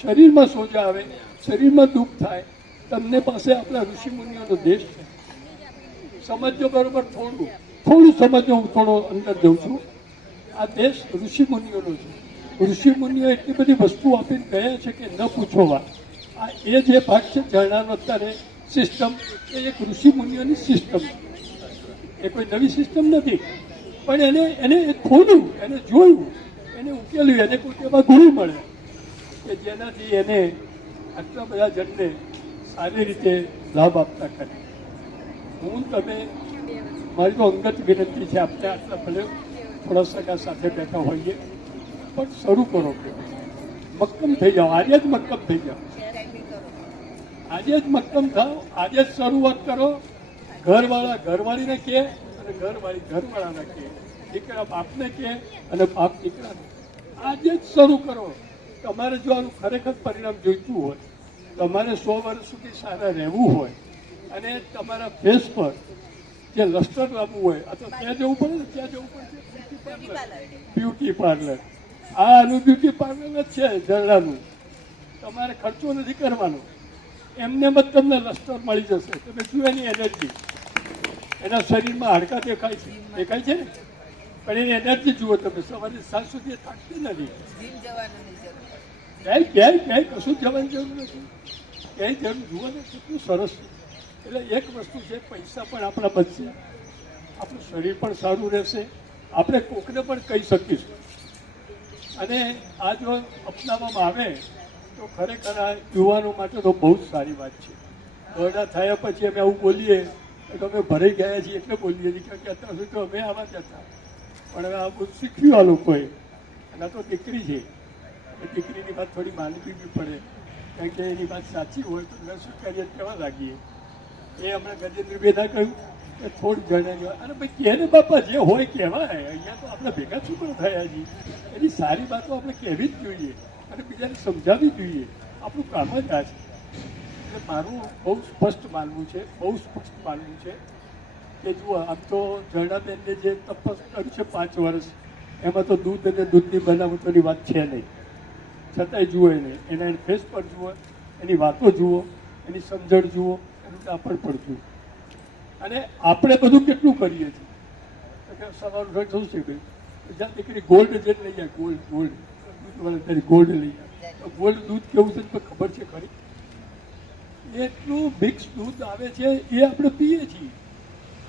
શરીરમાં સોજા આવે, શરીરમાં દુઃખ થાય. તમને પાસે આપણા ઋષિમુનિઓનો દેશ છે. સમજો બરોબર. થોડું સમજો. હું થોડો અંદર જઉં છું. આ દેશ ઋષિમુનિઓનો છે. ઋષિમુનિઓ એટલી બધી વસ્તુ આપીને ગયા છે કે ન પૂછો વાત. આ એ જે ભાગ છે ઝરણાનો અત્યારે સિસ્ટમ, એ એક ઋષિમુનિઓની સિસ્ટમ, એ કોઈ નવી સિસ્ટમ નથી. પણ એને ખોલ્યું, એને જોયું, એને ઉકેલ્યું, એને કોઈ એવા ગુરુ મળે કે જેનાથી એને આટલા બધા જણને સારી રીતે લાભ આપતા કરે. હું તમે મારી તો અંગત વિનંતી છે આપણે આટલા ભલે થોડા સગા સાથે બેઠા હોઈએ પણ શરૂ કરો કે મક્કમ થઈ જાઓ. આજે જ મક્કમ થઈ જાઓ, આજે જ મક્કમ થાઓ, આજે જ શરૂઆત કરો. ઘરવાળા ઘરવાળીને કહે અને ઘરવાળી ઘરવાળાને કહે, દીકરા બાપને કહે અને બાપ દીકરાને. આજે જ શરૂ કરો. તમારે જો આનું ખરેખર પરિણામ જોઈતું હોય, તમારે 100 વર્ષ સુધી સારા રહેવું હોય અને તમારા ફેસ પર જે લસ્ટર લાવવું હોય, અથવા ત્યાં જવું પડે ને, ત્યાં જવું પડે બ્યુટી પાર્લર. આ આનું બ્યુટી પાર્લર જ છે ઝરણાનું. તમારે ખર્ચો નથી કરવાનો, એમને જ તમને લસ્ટર મળી જશે. તમે જુઓ એની એનર્જી, એના શરીરમાં હાડકાં દેખાય છે ને, પણ એની એનર્જી જુઓ તમે. સવારે 7 સુધી થાકતી નથી. ક્યાંય કશું જવાની જરૂર નથી, ક્યાંય જરૂર. જુઓ ને કેટલું સરસ છે. એટલે એક વસ્તુ છે, પૈસા પણ આપણા બચશે, આપણું શરીર પણ સારું રહેશે, આપણે કોકને પણ કહી શકીશું. અને આ જો અપનાવવામાં આવે તો ખરેખર આ યુવાનો માટે તો બહુ જ સારી વાત છે. ગરડા થયા પછી અમે આવું બોલીએ તો અમે ભરાઈ ગયા છીએ એટલે બોલીએ છીએ, કારણ કે અત્યાર સુધી તો અમે આવા જ હતા. પણ હવે આ બધું શીખ્યું આ લોકોએ. અને આ તો દીકરી છે, દીકરીની વાત થોડી માનવી બી પડે, કારણ કે એની વાત સાચી હોય તો ન સ્વીકારીએ કેવા લાગીએ. એ હમણાં ગજેન્દ્રભાઈ ના કહ્યું કે થોડું જણાવ્યું. અરે ભાઈ કે ને બાપા, જે હોય કહેવાય. અહીંયા તો આપણે ભેગા છોકરા થયા છીએ, એની સારી વાતો આપણે કહેવી જ જોઈએ અને બીજાને સમજાવવી જોઈએ. આપણું કામ જ આ છે. એટલે મારું બહુ સ્પષ્ટ માનવું છે, બહુ સ્પષ્ટ માનવું છે કે જુઓ, આમ તો ઝરણાબેનને જે તપસ કર્યું છે 5 વર્ષ, એમાં તો દૂધ અને દૂધની બનાવટોની વાત છે નહીં. છતાંય જુઓ એના ફેસ પર જુઓ, એની વાતો જુઓ, એની સમજણ જુઓ, એનું કાપડ પણ જુઓ. અને આપણે બધું કેટલું કરીએ છીએ. સવાર શું છે ભાઈ, જ્યાં દીકરી ગોલ્ડ જેટ લઈ જાય, ગોલ્ડ ગોલ્ડ લઈ જાય. તો ગોલ્ડ દૂધ કેવું છે તો ખબર છે ખરી? એટલું મિક્સ દૂધ આવે છે એ આપણે પીએ છીએ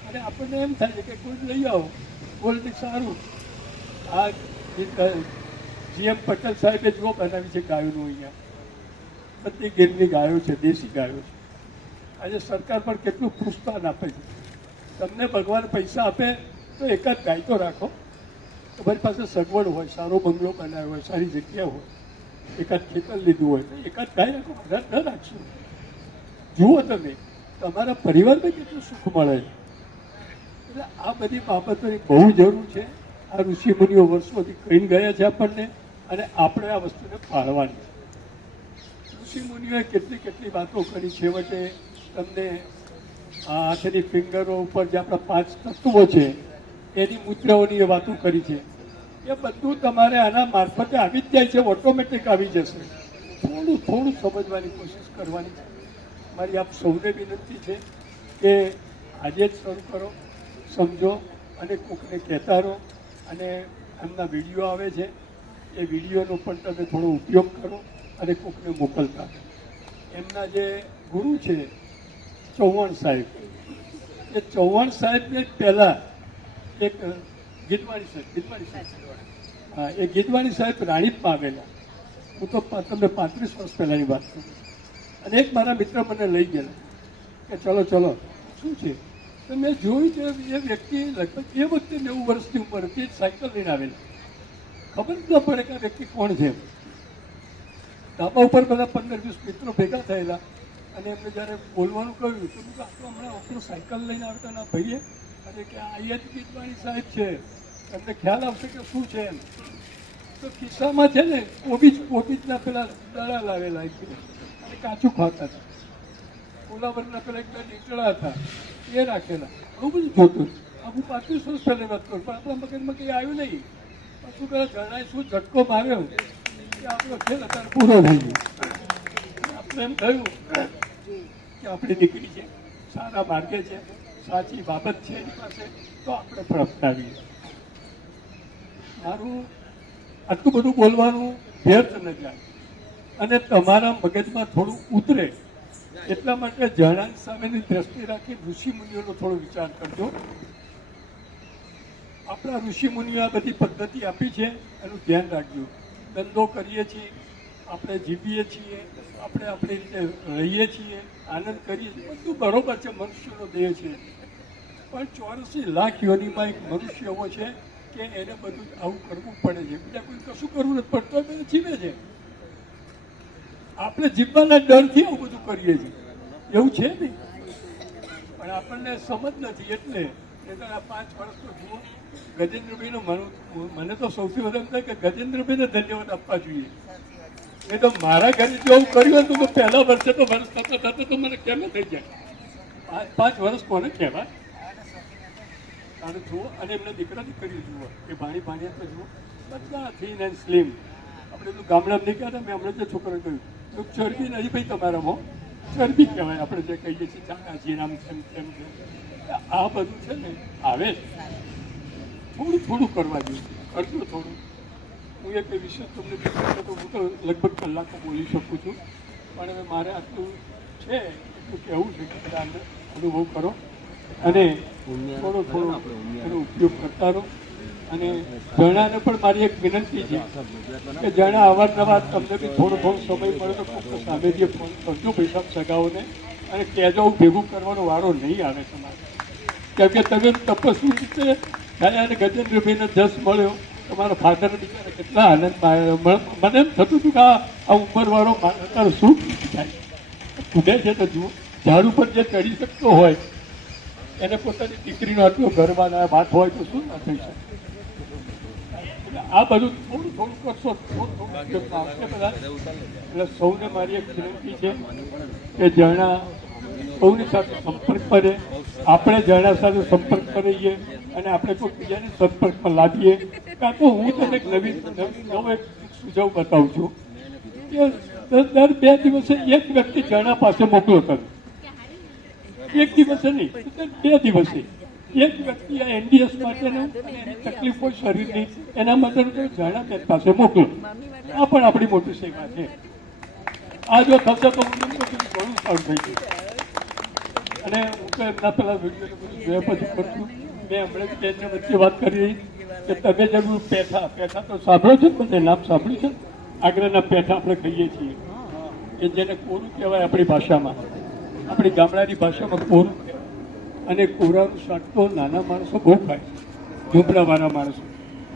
અને આપણને એમ થાય છે કે ગોલ્ડ લઈ આવો, ગોલ્ડ સારું. આ GM પટેલ સાહેબે જો બનાવી છે ગાયોનું, અહીંયા બધી ગીરની ગાયો છે, દેશી ગાયો છે. આજે સરકાર પણ કેટલું પ્રોત્સાહન આપે છે. તમને ભગવાન પૈસા આપે તો એકાદ ગાય તો રાખો. તમારી પાસે સગવડ હોય, સારો બંગલો બનાવ્યો હોય, સારી જગ્યા હોય, એકાદ ખેતર લીધું હોય તો એકાદ ગાય રાખો. બધા ન રાખશો. જુઓ તમે તમારા પરિવારને કેટલું સુખ મળે છે. એટલે આ બધી બાબતોની બહુ જરૂર છે. આ ઋષિમુનિઓ વર્ષોથી કહીને ગયા છે આપણને, અને આપણે આ વસ્તુને પાળવાની. ઋષિમુનિઓએ કેટલી વાતો કરી. છેવટે તમને આ હાથની ફિંગરો ઉપર જે આપણા 5 તત્વો છે એની મુદ્રાઓની વાતો કરી છે. એ બધું તમારે આના મારફતે આવી જ જાય છે, ઓટોમેટિક આવી જશે. થોડું સમજવાની કોશિશ કરવાની છે. મારી આપ સૌને વિનંતી છે કે આજે જ શરૂ કરો, સમજો અને કોકને કહેતા રહો. અને એમના વિડીયો આવે છે, એ વિડીયોનો પણ તમે થોડો ઉપયોગ કરો અને કોકને મોકલતા. એમના જે ગુરુ છે ચૌહાણ સાહેબ, એ ચૌહાણ સાહેબને પહેલાં એક ગીતવાણી સાહેબ હા, એ ગીતવાણી સાહેબ રાણીપમાં આવેલા. હું તો તમને 35 વર્ષ પહેલાંની વાત કરું. અને એક મારા મિત્ર મને લઈ ગયેલા કે ચલો શું છે. તો મેં જોયું કે એ વ્યક્તિ લગભગ એ વખતે 90 વર્ષની ઉંમર હતી, સાયકલ લઈને આવેલા. ખબર જ ન પડે કે આ વ્યક્તિ કોણ છે. ધાબા ઉપર બધા 15-20 મિત્રો ભેગા થયેલા અને એમને જ્યારે બોલવાનું કહ્યું તો આપણો હમણાં આપણું સાયકલ લઈને આવતા ના ભાઈએ, અને કે અહીંયા જ ગીતવાણી સાહેબ છે, એમને ખ્યાલ આવશે કે શું છે એમ. તો ખિસ્સામાં છે ને કોબીજના પેલા દડા લાવેલા અને કાચું ખાતા હતા. કોલાવરના પેલા એક 2 નીચળા હતા એ રાખેલા. આવું બધું જોતું. આ હું 35 વર્ષ પહેલાં વાત કરું, પણ આપણા મગજમાં કંઈ આવ્યું નહીં. શું કરે, જણાય શું ઝટકો માર્યો કે આપણો ખેલ અત્યારે પૂરો થઈ ગયો. આપણે એમ થયું કે આપણી દીકરી છે, સારા માર્ગે છે, સાચી બાબત છે એની પાસે, તો આપણે પણ અપનાવીએ. મારું આટલું બધું બોલવાનું વ્યર્થ ન જાય અને તમારા મગજમાં થોડું ઉતરે એટલા માટે જણાંગ સામેની દ્રષ્ટિ રાખી ઋષિમુનિઓનો થોડો વિચાર કરજો. આપણા ઋષિમુનિઓ આ બધી પદ્ધતિ આપી છે એનું ધ્યાન રાખજો. ધંધો કરીએ છીએ, આપણે જીવીએ છીએ, આપણે આપણી રીતે રહીએ છીએ, આનંદ કરીએ છીએ, બધું બરોબર છે, મનુષ્યનો દેહ છે. પણ 84 લાખ યોનિમાં એક મનુષ્ય એવો છે કે એને બધું આવું કરવું પડે છે. બીજા કોઈ કશું કરવું નથી પડતું, બધું જીવે છે. આપણે જીવવાના ડરથી આવું બધું કરીએ છીએ, એવું છે નહીં. પણ આપણને સમજ નથી એટલે આ 5 વર્ષ તો જુઓ. ગજેન્દ્રભાઈનો મને તો સૌથી વધારે થાય કે ગજેન્દ્રભાઈને ધન્યવાદ આપવા જોઈએ. એ તો મારા ઘરે જો આવું કર્યું હતું તો પહેલા વર્ષે તો વર્ષ થતા તો મને કેમ થઈ જાય. 5 વર્ષ કોને કહેવાય? જુઓ, અને એમને દીકરા દીકરી જુઓ, એ ભાણી ભાણિયા તો જુઓ, બધા થીન એન્ડ સ્લિમ. આપણે તો ગામડામાં નહીં કહેતા, મેં હમણાં જે છોકરાને કહ્યું ચરબી નહીં ભાઈ તમારામાં, ચરબી કહેવાય. આપણે જે કહીએ છીએ ચાકાજી નામ તેમ તેમ આ બધું છે ને આવે થોડું થોડું કરવા જોઈએ. કરજો થોડું. હું એક વિષય તમને તો હું તો લગભગ કલાકો બોલી શકું છું, પણ હવે મારે આટલું છે એટલું કહેવું છે કે બધા અનુભવ કરો અને થોડો થોડો એનો ઉપયોગ કરતા રહો. અને જણાને પણ મારી એક વિનંતી છે કે જણા અવારનવાર તમને બી થોડો સમય મળે તો ફક્ત સામેથી ફોન કરજો પૈસા સગાઓને અને કહેજો હું ભેગું કરવાનો વારો નહીં આવે તમારે. કેમ કે તમે તપસ્વી રીતે થયા અને ગજેન્દ્રભાઈને જસ મળ્યો, તમારા ફાધર બિચારા કેટલા આનંદમાં આવ્યો. મને એમ થતું હતું કે આ ઉંમરવાળો અત્યારે શું થાય ઉડે છે. તો જુઓ, ઝાડ ઉપર જે ચડી શકતો હોય એને પોતાની દીકરીનો આટલો ગર્વના વાત હોય તો શું ના થઈ શકે. આ બધું થોડું થોડું કરશો, થોડું થોડું ઉપયોગમાં આવશે બધા. એટલે સૌને મારી એક વિનંતી છે કે જણા સૌની સાથે સંપર્ક કરે, આપણે જણા સાથે સંપર્ક કરીએ અને આપણે કોઈ બીજાને સંપર્કમાં લાવીએ. કાં તો હું તમને એક નવો એક સુઝાવ બતાવું છું કે દર 2 દિવસે એક વ્યક્તિ જણા પાસે મોકલો તમે. એક દિવસે નહીં, 2 દિવસે એક વ્યક્તિ આ NDS માટેનું એની તકલીફ હોય શરીરની એના માટે જણા બેન પાસે મોકલો. આ પણ આપણી મોટી સેવા છે. આ જો થશે તો ઘણું સારું થઈ ગયું. અને હું તો એમના પેલા વિડીયો બધું જોયા પછી કરું છું. મેં હમણાં બેનને વચ્ચે વાત કરી કે તમે જરૂર પેઠા તો સાંભળો છો, બધે નામ સાંભળ્યું છે. આગ્રાના પેઠા આપણે કહીએ છીએ, એ જેને કોરું કહેવાય આપણી ભાષામાં, આપણી ગામડાની ભાષામાં કોરું. અને કોરાનું શાક તો નાના માણસો બહુ ખાય, ઝૂંપડાવાળા માણસો.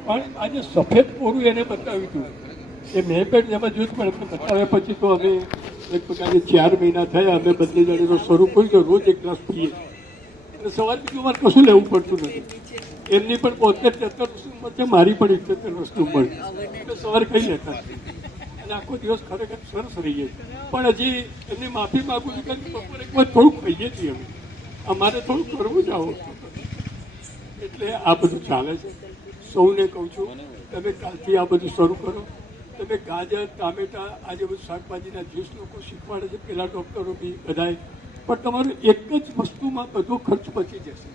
પણ આજે સફેદ કોરું એને બતાવ્યું હતું. એ મેં પણ એમાં જોયું પણ એમને બતાવ્યા પછી તો અમે લગભગ આજે 4 મહિના થયા અમે બંને જણીનો શરૂ કર્યું. રોજ એક ગ્લાસ પીએ અને સવારે બીજું વાર કશું લેવું પડતું નથી. એમની પણ 72-73 વર્ષની ઉંમર છે, મારી પણ 71 વર્ષની ઉંમર છે. એટલે સવારે ખાઈ લેતા અને આખો દિવસ ખરેખર સરસ રહીએ. પણ હજી એમની માફી માગું છું કે બપોરે એક વાર થોડુંક ખાઈએ છીએ અમે. અમારે થોડું કરવું જ આવું. એટલે આ બધું ચાલે છે. સૌને કહું છું તમે કાલથી આ બધું શરૂ કરો. તમે ગાજર, ટામેટા, આજે બધું શાકભાજીના જ્યુસ લોકો શીખવાડે છે, પેલા ડૉક્ટરો બી બધાએ. પણ તમારું એક જ વસ્તુમાં બધો ખર્ચ બચી જશે.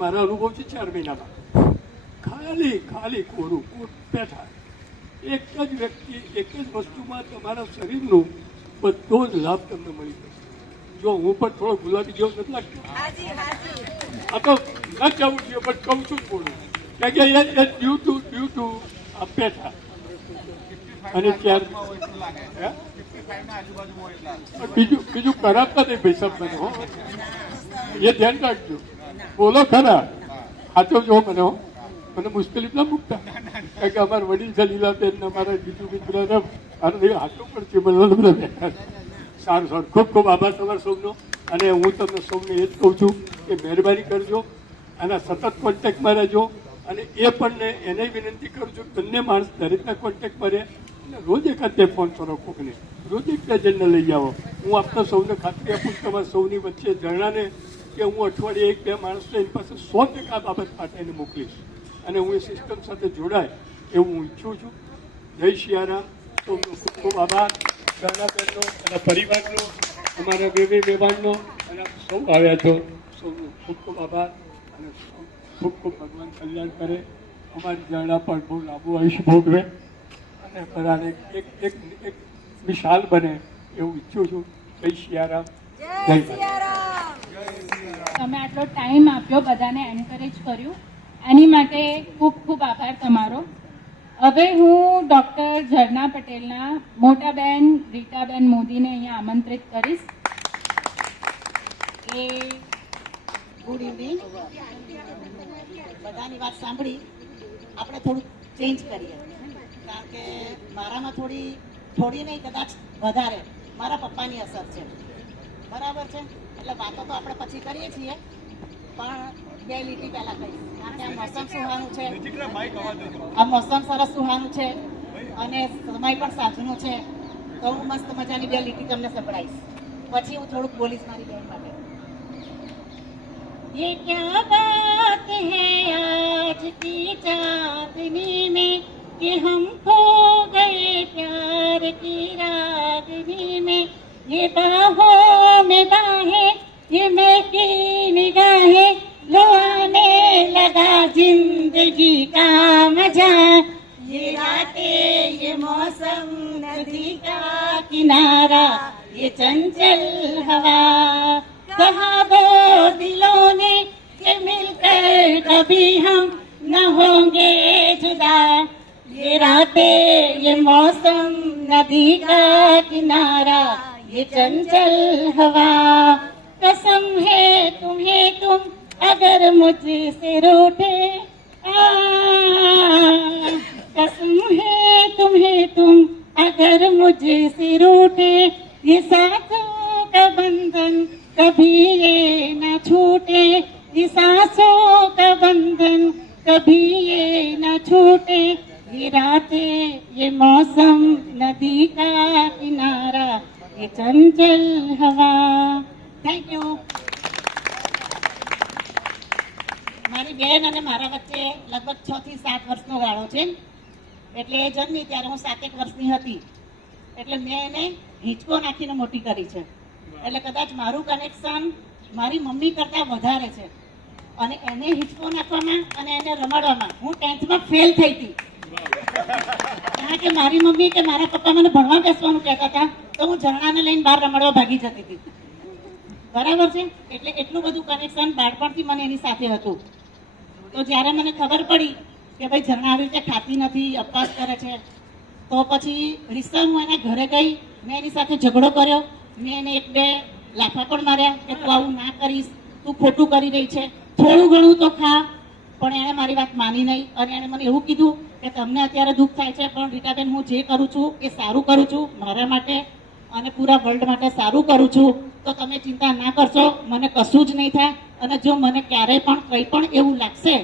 મારા અનુભવ છે 4 મહિનામાં. ખાલી કોરું પેઠા એક જ વ્યક્તિ એક જ વસ્તુમાં તમારા શરીરનું બધો જ લાભ તમને મળી જશે. જો હું પણ થોડો ગુલાબી જેવો નથી લાગતો, આ તો ન કહેવું જોઈએ પણ કહું છું થોડું કે ડ્યુ ટુ આ પેઠા. અને બીજું કરાવતા નહીં ભાઈ સાહેબ મને. હો, એ ધ્યાન રાખજો. બોલો ખરા, સાચો જો મને મુશ્કેલી ના મૂકતા. કારણ કે અમારા વડીલ છે લીલાબેન, અમારા બીજું મિત્ર હાથું પણ છે. સારું ખૂબ ખૂબ આભાર તમારા સૌનો. અને હું તમને સૌને એ જ કહું છું કે મહેરબાની કરજો, આના સતત કોન્ટેક્ટમાં રહેજો. અને એ પણ એને વિનંતી કરું છું બંને માણસ દરેકના કોન્ટેક્ટમાં રહે અને રોજ એકાદ 2 ફોન કરો કોકને, રોજ એક એજન્ટને લઈ આવો. હું આપતા સૌને ખાતરી આપું છું તમારા સૌની વચ્ચે જણાને કે હું અઠવાડિયે 1-2 માણસને એની પાસે 100% આ બાબત માટે એને મોકલીશ. અને હું એ સિસ્ટમ સાથે જોડાય એવું હું ઈચ્છું છું. જય સિયારામ. સૌનો ખૂબ ખૂબ આભાર. જણાબેનનો અને પરિવારનો, અમારા વેવાણનો, અને આપ સૌ આવ્યા છો, સૌનો ખૂબ ખૂબ આભાર. અને ખૂબ ખૂબ ભગવાન કલ્યાણ કરે. અમારી જણા પર બહુ લાંબુ આયુષ્ય ભોગવે અને બધાને એક મિસાલ બને એવું ઈચ્છું છું. જય સિયારામ. જય સિયારામ. તમે આટલો ટાઈમ આપ્યો, બધાને એન્કરેજ કર્યું, એની માટે ખૂબ ખૂબ આભાર તમારો. હવે હું ડૉક્ટર ઝરણા પટેલના મોટા બહેન રીટાબેન મોદીને અહીંયા આમંત્રિત કરીશ. એ ગુડ ઇવનિંગ. બધાની વાત સાંભળી, આપણે થોડું ચેન્જ કરીએ, કારણ કે મારામાં થોડી નહીં, કદાચ વધારે મારા પપ્પાની અસર છે. બરાબર છે, એટલે વાતો તો આપણે પછી કરીએ છીએ, પણ 2 લીટી પહેલા કહીશ, કારણ કે આ મોસમ સુહાનું છે, આ મોસમ સરસ સુહાનું છે અને સમય પણ સાંજનો છે, તો હું મસ્ત મજાની 2 લીટી તમને સંભળાવીશ, પછી હું થોડુંક બોલીશ મારી બહેન માટે. ये क्या बात है आज की चांदनी में कि हम खो गए प्यार की रागनी में. ये बाहों में बाहें, ये महकी निगाहें, लो आने लगा जिंदगी का मजा. ये रातें, ये मौसम, नदी का किनारा, ये चंचल हवा, कहा दो दिलों ने कि मिलकर कभी हम न होंगे जुदा. ये रातें, ये मौसम, नदी का किनारा, ये चंचल हवा, कसम है तुम्हें तुम अगर मुझसे रूठे, कसम है तुम्हें तुम अगर मुझसे रूठे, ये सांसों का बंधन कभी ये न छूटे, ये सांसों का बंधन कभी ये न छूटे. ये रातें, ये मौसम, नदी का किनारा, ये चंचल हवा. Thank you. મારી બેન અને મારા વચ્ચે લગભગ 6 થી 7 વર્ષનો ગાળો છે. એટલે એ જન્મી ત્યારે હું 7 વર્ષની હતી, એટલે મેં એને હિંચકો નાખીને મોટી કરી છે. એટલે કદાચ મારું કનેક્શન મારી મમ્મી કરતાં વધારે છે. અને એને હિંચકો નાખવામાં અને એને રમાડવામાં હું 10th માં ફેલ થઈ હતી, કારણ કે મારી મમ્મી કે મારા પપ્પા મને ભણવા બેસવાનું કહેતા હતા, તો હું ઝરણાને લઈને બહાર રમાડવા ભાગી જતી હતી. બરાબર છે, એટલે એટલું બધું કનેક્શન બાળપણથી મને એની સાથે હતું. તો જ્યારે મને ખબર પડી કે ભાઈ ઝરણા આવી રીતે ખાતી નથી, અપવાસ કરે છે, તો પછી રીસા હું એના ઘરે ગઈ, મેં એની સાથે ઝઘડો કર્યો, મેં એને 1-2 લાફા પણ માર્યા કે તું આવું ના કરીશ, તું ખોટું કરી રહી છે, થોડું ઘણું તો ખા. પણ એણે મારી વાત માની નહીં અને એણે મને એવું કીધું કે તમને અત્યારે દુઃખ થાય છે, પણ રીટાબેન હું જે કરું છું એ સારું કરું છું, મારા માટે અને પૂરા વર્લ્ડ માટે સારું કરું છું, તો તમે ચિંતા ના કરશો, મને કશું જ નહીં થાય. અને જો મને ક્યારેય પણ કંઈ પણ એવું લાગશે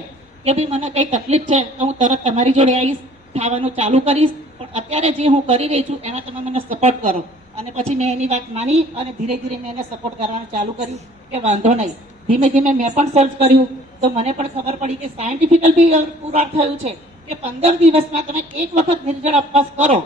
કે ભાઈ મને કંઈ તકલીફ છે, તો હું તરત તમારી જોડે આવીશ, ખાવાનું ચાલુ કરીશ. પણ અત્યારે જે હું કરી રહી છું એમાં તમે મને સપોર્ટ કરો. અને પછી મેં એની વાત માની અને ધીરે ધીરે મેં એને સપોર્ટ કરવાનું ચાલુ કર્યું કે વાંધો નહીં. ધીમે ધીમે મેં પણ સર્ચ કર્યું, તો મને પણ ખબર પડી કે સાયન્ટિફિકલ બી પુરાણ થયું છે કે 15 દિવસમાં તમે 1 વખત નિર્જળ ઉપવાસ કરો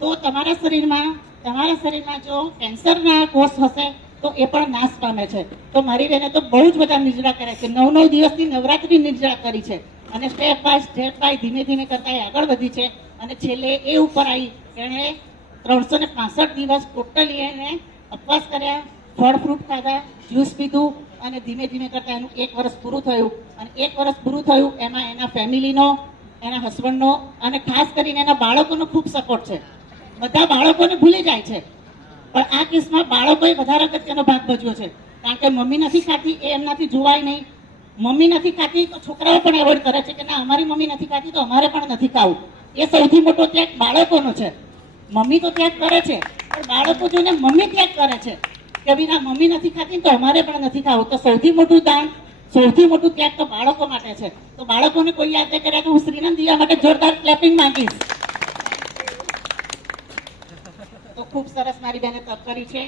તો તમારા શરીરમાં જો કેન્સરના કોષ હશે તો એ પણ નાશ પામે છે. તો મારી બહેને તો બહુ જ બધા નિર્જળા કર્યા છે, 9 દિવસની નવરાત્રી નિર્જળા કરી છે અને સ્ટેપ બાય ધીમે ધીમે કરતા એ આગળ વધી છે. અને છેલ્લે એ ઉપર આવી એણે 365 દિવસ ટોટલી એને ઉપવાસ કર્યા, ફળ ફ્રૂટ ખાધા, જ્યુસ પીધું અને ધીમે ધીમે કરતા એનું 1 વર્ષ પૂરું થયું. અને 1 વર્ષ પૂરું થયું એમાં એના ફેમિલીનો, એના હસબન્ડનો અને ખાસ કરીને એના બાળકોનો ખૂબ સપોર્ટ છે. બધા બાળકોને ભૂલી જાય છે, પણ આ કેસમાં બાળકોએ વધારે અગત્યનો ભાગ ભજવ્યો છે, કારણ કે મમ્મી નથી ખાતી એ એમનાથી જોવાય નહીં. મમ્મી નથી ખાતી તો છોકરાઓ પણ એવોઇડ કરે છે કે ના અમારી મમ્મી નથી ખાતી તો અમારે પણ નથી ખાવું. એ સૌથી મોટો ત્યાગ બાળકોનો છે. મમ્મી તો ત્યાગ કરે છે, પણ બાળકો જોઈને મમ્મી ત્યાગ કરે છે કે ભાઈ ના મમ્મી નથી ખાતી તો અમારે પણ નથી ખાવું. તો સૌથી મોટું દાન, સૌથી મોટું ત્યાગ તો બાળકો માટે છે. તો બાળકોને કોઈ યાદ ન કર્યા તો હું શ્રીનંદ દિયા માટે જોરદાર ક્લેપિંગ માંગીશ. તો ખૂબ સરસ મારી બહેને તપ કરી છે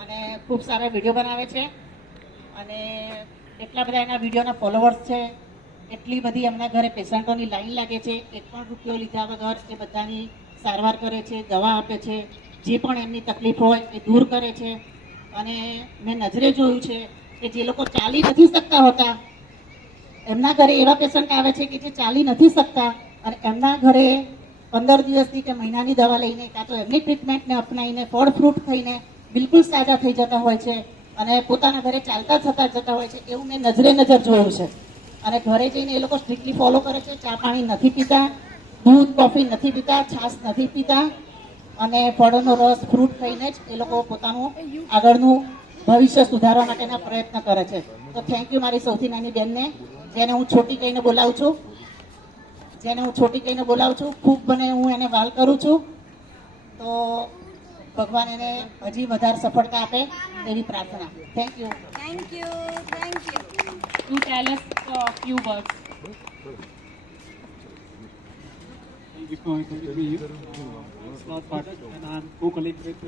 અને ખૂબ સારા વિડીયો બનાવે છે અને એટલા બધા એના વિડીયોના ફોલોવર્સ છે, એટલી બધી એમના ઘરે પેશન્ટોની લાઈન લાગે છે. 1 પણ રૂપિયો લીધા વગર એ બધાની સારવાર કરે છે, દવા આપે છે, જે પણ એમની તકલીફ હોય એ દૂર કરે છે. અને મેં નજરે જોયું છે કે જે લોકો ચાલી નથી શકતા હોતા એમના ઘરે એવા પેશન્ટ આવે છે કે જે ચાલી નથી શકતા અને એમના ઘરે 15 દિવસની કે મહિનાની દવા લઈને કાં તો એમની ટ્રીટમેન્ટને અપનાવીને ફળ ફ્રૂટ થઈને બિલકુલ સાજા થઈ જતા હોય છે અને પોતાના ઘરે ચાલતા થતા જતા હોય છે. એવું મેં નજરે નજર જોયું છે. અને ઘરે જઈને એ લોકો સ્ટ્રિક્ટલી ફોલો કરે છે. ચા પાણી નથી પીતા, દૂધ કોફી નથી પીતા, છાશ નથી પીતા અને ફળોનો રસ ફ્રૂટ ખાઈને જ એ લોકો પોતાનું આગળનું ભવિષ્ય સુધારવા માટેના પ્રયત્ન કરે છે. તો થેન્ક યુ મારી સૌથી નાની બેનને, જેને હું છોટી કહીને બોલાવું છું. ખૂબ મને હું એને વાલ કરું છું. તો ભગવાન એને હજી વધારે સફળતા આપે એવી પ્રાર્થના. Thank you. Thank you. Thank you. To tell us a few words. Thank you for inviting me here. Slot Pathak, and I'm co-colleague with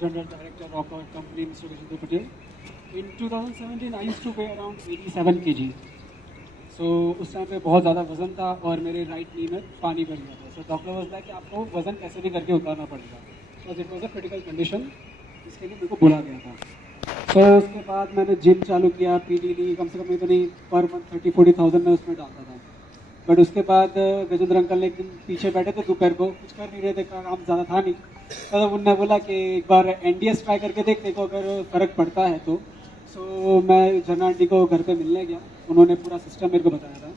General Director of our company, Mr. Gajendra Patel. In 2017, I used to weigh around 87 kg. So उस time पे बहुत ज़्यादा वजन था और मेरे right knee में पानी भर गया था. So डॉक्टर वाज लाइक कि आपको वजन कैसे भी करके उतारना पड़ेगा. So it was a critical condition, इसके लिए मेरे को बोला गया था. तो उसके बाद मैंने जिम चालू किया, पीटी ली, कम से कम नहीं तो नहीं पर मंथ 30-40,000 में उसमें डालता था. बट उसके बाद गजेंद्र अंकल ने एक दिन पीछे बैठे थे दोपहर को, कुछ कर नहीं रहे थे, काम ज़्यादा था नहीं. तब उन्होंने बोला कि एक बार NDS ट्राई करके देखो अगर फ़र्क पड़ता है तो. सो मैं झरना आंटी को घर पे मिलने गया. उन्होंने पूरा सिस्टम मेरे को बताया था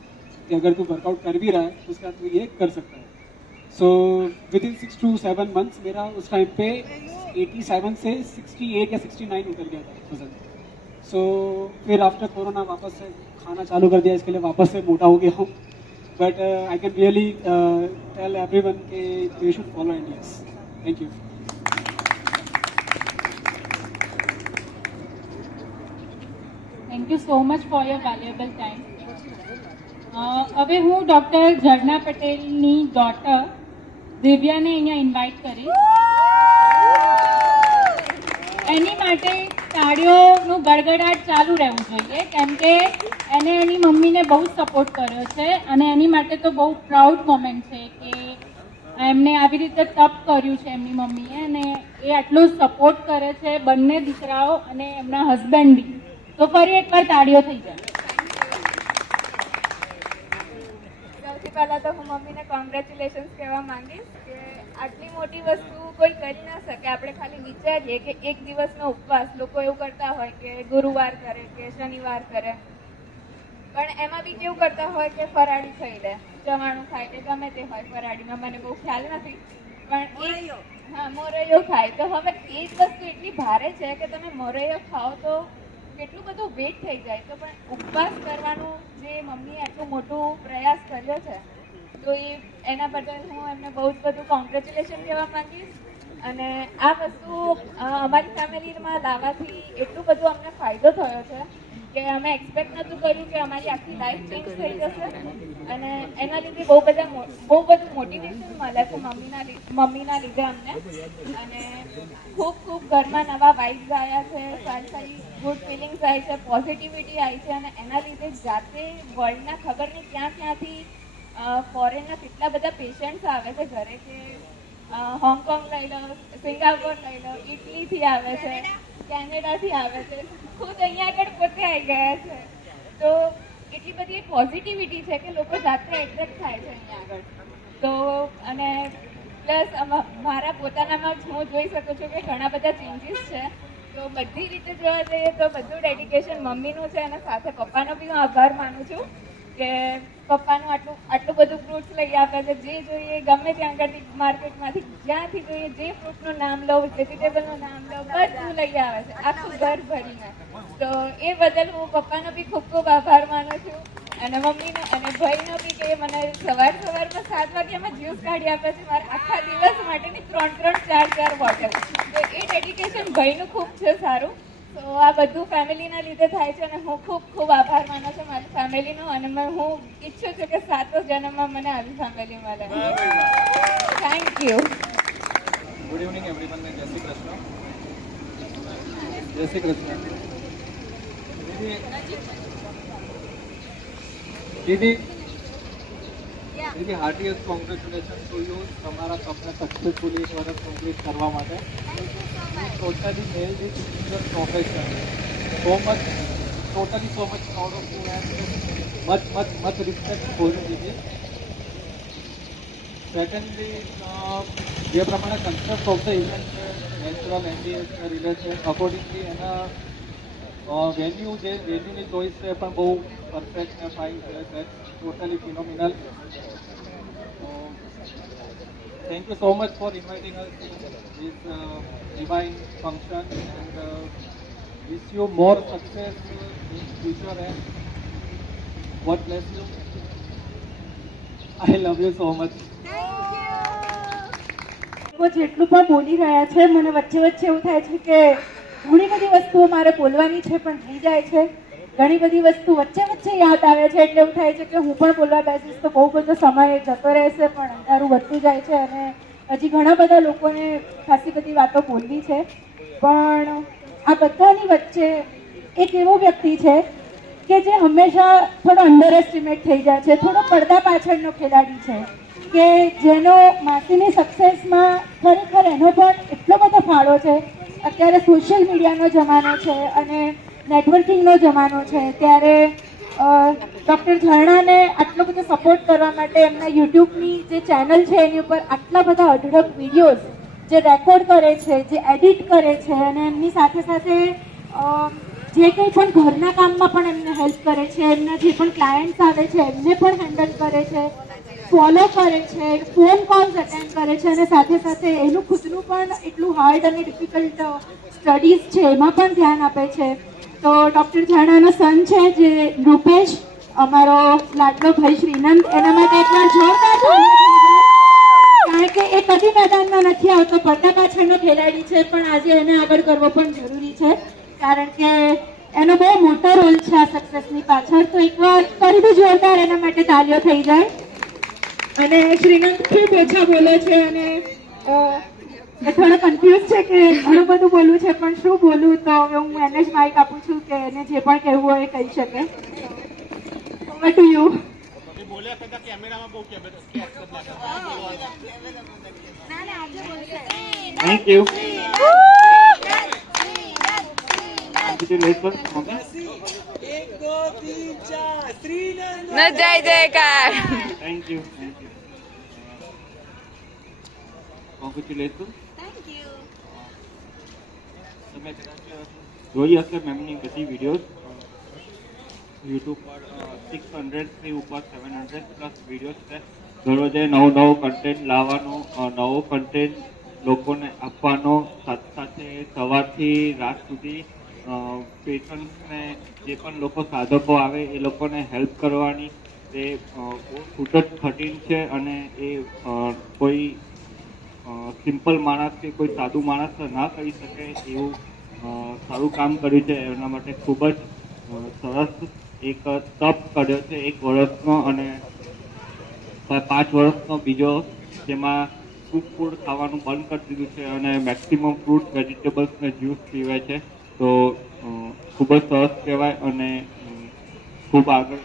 कि अगर तू वर्कआउट कर भी रहा है तो उसके बाद तू ये कर सकता है. So with in 6 to 7 months मेरा उस टाइम पे 87 से 68 या 69 उतर गया था वजन. सो फिर आफ्टर कोरोना वापस से खाना चालू कर दिया, इसके लिए वापस से मोटा हो गया हूँ. But I can really tell everyone कि they should follow NDS. Thank you. Thank you so much for your valuable time. હવે હું ડોક્ટર ઝરણા પટેલની ડોટર દિવ્યાને અહીંયા ઇન્વાઇટ કરીશ. એની માટે તાળીઓનું ગડગડાટ ચાલુ રહેવું જોઈએ કેમ કે એને એની મમ્મીને બહુ સપોર્ટ કર્યો છે અને એની માટે તો બહુ પ્રાઉડ મોમેન્ટ છે કે એમને આવી રીતે તપ કર્યું છે એમની મમ્મીએ અને એ આટલું સપોર્ટ કરે છે બંને દીકરાઓ અને એમના હસબન્ડ બી. તો ફરી એકવાર તાળીઓ થઈ જાય. સૌથી પહેલા તો હું મમ્મીને કોંગ્રેચ્યુલેશન્સ કહેવા માંગીશ કે આટલી મોટી વસ્તુ કોઈ કરી ના શકે. આપણે ખાલી વિચારીએ કે એક દિવસનો ઉપવાસ લોકો એવું કરતા હોય કે ગુરુવાર કરે કે શનિવાર કરે, પણ એમાં બી કેવું કરતા હોય કે ફરાળી ખાઈ લે, ચવાણું ખાય કે ગમે તે હોય ફરાળીમાં, મને બહુ ખ્યાલ નથી પણ હા મોરૈયો ખાય. તો હવે એ જ વસ્તુ એટલી ભારે છે કે તમે મોરૈયો ખાઓ તો કેટલું બધું વેટ થઈ જાય. તો પણ ઉપવાસ કરવાનું જે મમ્મીએ આટલું મોટું પ્રયાસ કર્યો છે તો એના બદલ હું એમને બહુ જ બધું કોંગ્રેચ્યુલેશન કહેવા માંગીશ. અને આ વસ્તુ અમારી ફેમિલીમાં લાવવાથી એટલું બધું અમને ફાયદો થયો છે કે અમે એક્સપેક્ટ નહોતું કર્યું કે અમારી આખી લાઈફ ચેન્જ થઈ જશે. અને એના લીધે બહુ બધું મોટિવેશન મળે છે મમ્મીના લીધે અમને. અને ખૂબ ખૂબ ઘરમાં નવા વાઇબ્સ આવ્યા છે, સારી સારી ગુડ ફિલિંગ્સ આવી છે, પોઝિટિવિટી આવી છે. અને એના લીધે જાતે વર્લ્ડના ખબર નહીં ક્યાંથી ફોરેનના કેટલા બધા પેશન્ટ્સ આવે છે ઘરે કે હોંગકોંગ લઈ લો, સિંગાપોર લઈ લો, ઇટલીથી આવે છે, કેનેડાથી આવે છે, ખુદ અહીંયા આગળ પોતે આવી ગયા છે. તો એટલી બધી પોઝિટિવિટી છે કે લોકો જાતે એટ્રેક્ટ થાય છે અહીંયા આગળ. તો અને પ્લસ મારા પોતાનામાં હું જોઈ શકું છું કે ઘણા બધા ચેન્જીસ છે. તો બધી રીતે જોવા જઈએ તો બધું ડેડિકેશન મમ્મીનું છે અને સાથે પપ્પાનો બી હું આભાર માનું છું કે પપ્પાનું આટલું બધું ફ્રૂટ્સ લઈ આપે છે. જે જોઈએ ગમે ત્યાં આગળથી માર્કેટમાંથી જ્યાંથી જોઈએ જે ફ્રૂટનું નામ લો, વેજીટેબલનું નામ લો, બધું લઈ આવે છે આખું ઘર ભરીને. તો એ બદલ હું પપ્પાનો બી ખૂબ ખૂબ આભાર માનું છું અને મમ્મીનો અને ભાઈનો બી કે મને સવારમાં 7 વાગ્યામાં જ્યુસ કાઢી આપે છે મારા આખા દિવસ માટેની 3-4 બોટલ. તો એ ડેડિકેશન ભાઈનું ખૂબ છે સારું. તો આ બધું ફેમિલીના લીધે થાય છે અને હું ખૂબ ખૂબ આભાર માનું છું મારી ફેમિલીનો. અને હું ઈચ્છું છું કે 7 જન્મમાં મને આવી ફેમિલી મળે. Thank you. Good evening everyone. જય શ્રી કૃષ્ણ. જય શ્રી કૃષ્ણ. દીદી હાર્ટીએસ્ટ કોંગ્રેચ્યુલેશન ટુ યુ તમારા સપને સક્સેસફુલી 1 વર્ષ કમ્પ્લીટ કરવા માટે. Totally male with Indian profession so much totally so much proud of you and much respect for you. Secondly, જે પ્રમાણે concept of the event છે natural NDS related accordingly એના venue જે વેન્યુની ચોઈસ છે પણ બહુ પરફેક્ટ ને ફાઇન છે that's totally phenomenal. Thank you so much for inviting us to this divine function and wish you more success in future and God bless you. I love you so much. જેટલું પણ બોલી રહ્યા છે મને વચ્ચે વચ્ચે એવું થાય છે કે ઘણી બધી વસ્તુઓ મારે બોલવાની છે પણ થઈ જાય છે, ઘણી બધી વસ્તુ વચ્ચે વચ્ચે યાદ આવે છે એટલે એવું થાય છે કે હું પણ બોલવા બેસીશ તો બહુ બધો સમય જતો રહેશે પણ અંધારું વધતું જાય છે અને હજી ઘણા બધા લોકોને ખાસી બધી વાતો બોલવી છે. પણ આ બધાની વચ્ચે એક એવો વ્યક્તિ છે કે જે હંમેશા થોડો અંડર એસ્ટિમેટ થઈ જાય છે, થોડો પડદા પાછળનો ખેલાડી છે કે જેનો માસીની સક્સેસમાં ખરેખર એનો પણ એટલો બધો ફાળો છે. અત્યારે સોશિયલ મીડિયાનો જમાનો છે અને નેટવર્કિંગનો જમાનો છે ત્યારે ડૉક્ટર ઝરણાને આટલો બધો સપોર્ટ કરવા માટે એમના યુટ્યુબની જે ચેનલ છે એની ઉપર આટલા બધા અઢળક વિડીયોઝ જે રેકોર્ડ કરે છે, જે એડિટ કરે છે અને એમની સાથે સાથે જે કંઈ પણ ઘરના કામમાં પણ એમને હેલ્પ કરે છે, એમના જે પણ ક્લાયન્ટ્સ આવે છે એમને પણ હેન્ડલ કરે છે, ફોલો કરે છે, ફોન કોલ્સ અટેન્ડ કરે છે અને સાથે સાથે એનું ખુદનું પણ એટલું હાર્ડ અને ડિફિકલ્ટ સ્ટડીઝ છે એમાં પણ ધ્યાન આપે છે. તો ડૉક્ટર ઝરણાનો સન છે જે રૂપેશ, અમારો લાડલો ભાઈ શ્રીનંદ, એના માટે એકવાર જોરદાર કારણ કે એ કદી મેદાનમાં નથી આવતો, પડદા પાછળનો ખેલાડી છે પણ આજે એને આગળ કરવો પણ જરૂરી છે કારણ કે એનો બહુ મોટો રોલ છે આ સક્સેસની પાછળ. તો એકવાર ફરી બી જોરદાર એના માટે તાલીઓ થઈ જાય. અને શ્રીનંદ ખૂબ ઓછા બોલે છે અને એ થોડો કન્ફ્યુઝ છે કે ઘણું બધું બોલવું છે પણ શું બોલું, તો હવે હું એને જ માઇક આપું છું કે એને જે પણ કહેવું હોય એ કહી શકે. Over to you. Thank you. જય જયકાર. Thank you. Congratulations. તમે કદાચ જોઈ હશે મેમની બધી વિડીયોઝ યુટ્યુબ પર 600 ઉપર 700 પ્લસ વિડીયોઝ છે. દરરોજે નવું કન્ટેન્ટ લાવવાનું, નવો કન્ટેન્ટ લોકોને આપવાનો, સાથે સાથે સવારથી રાત સુધી પેશન્ટ્સને જે પણ લોકો સાધકો આવે એ લોકોને હેલ્પ કરવાની તે ખૂબ જ કઠિન છે અને એ કોઈ સિમ્પલ માણસ કે કોઈ સાદું માણસ ના કરી શકે એવું સારું કામ કર્યું છે. એના માટે ખૂબ જ સરસ એક તપ કર્યો છે 1 વર્ષનો અને 5 વર્ષનો બીજો, જેમાં ફૂડ ખાવાનું બંધ કરી દીધું છે અને મેક્સિમમ ફ્રૂટ વેજીટેબલ્સ ને જ્યુસ પીવે છે. તો ખૂબ જ સરસ કહેવાય અને ખૂબ આગળ.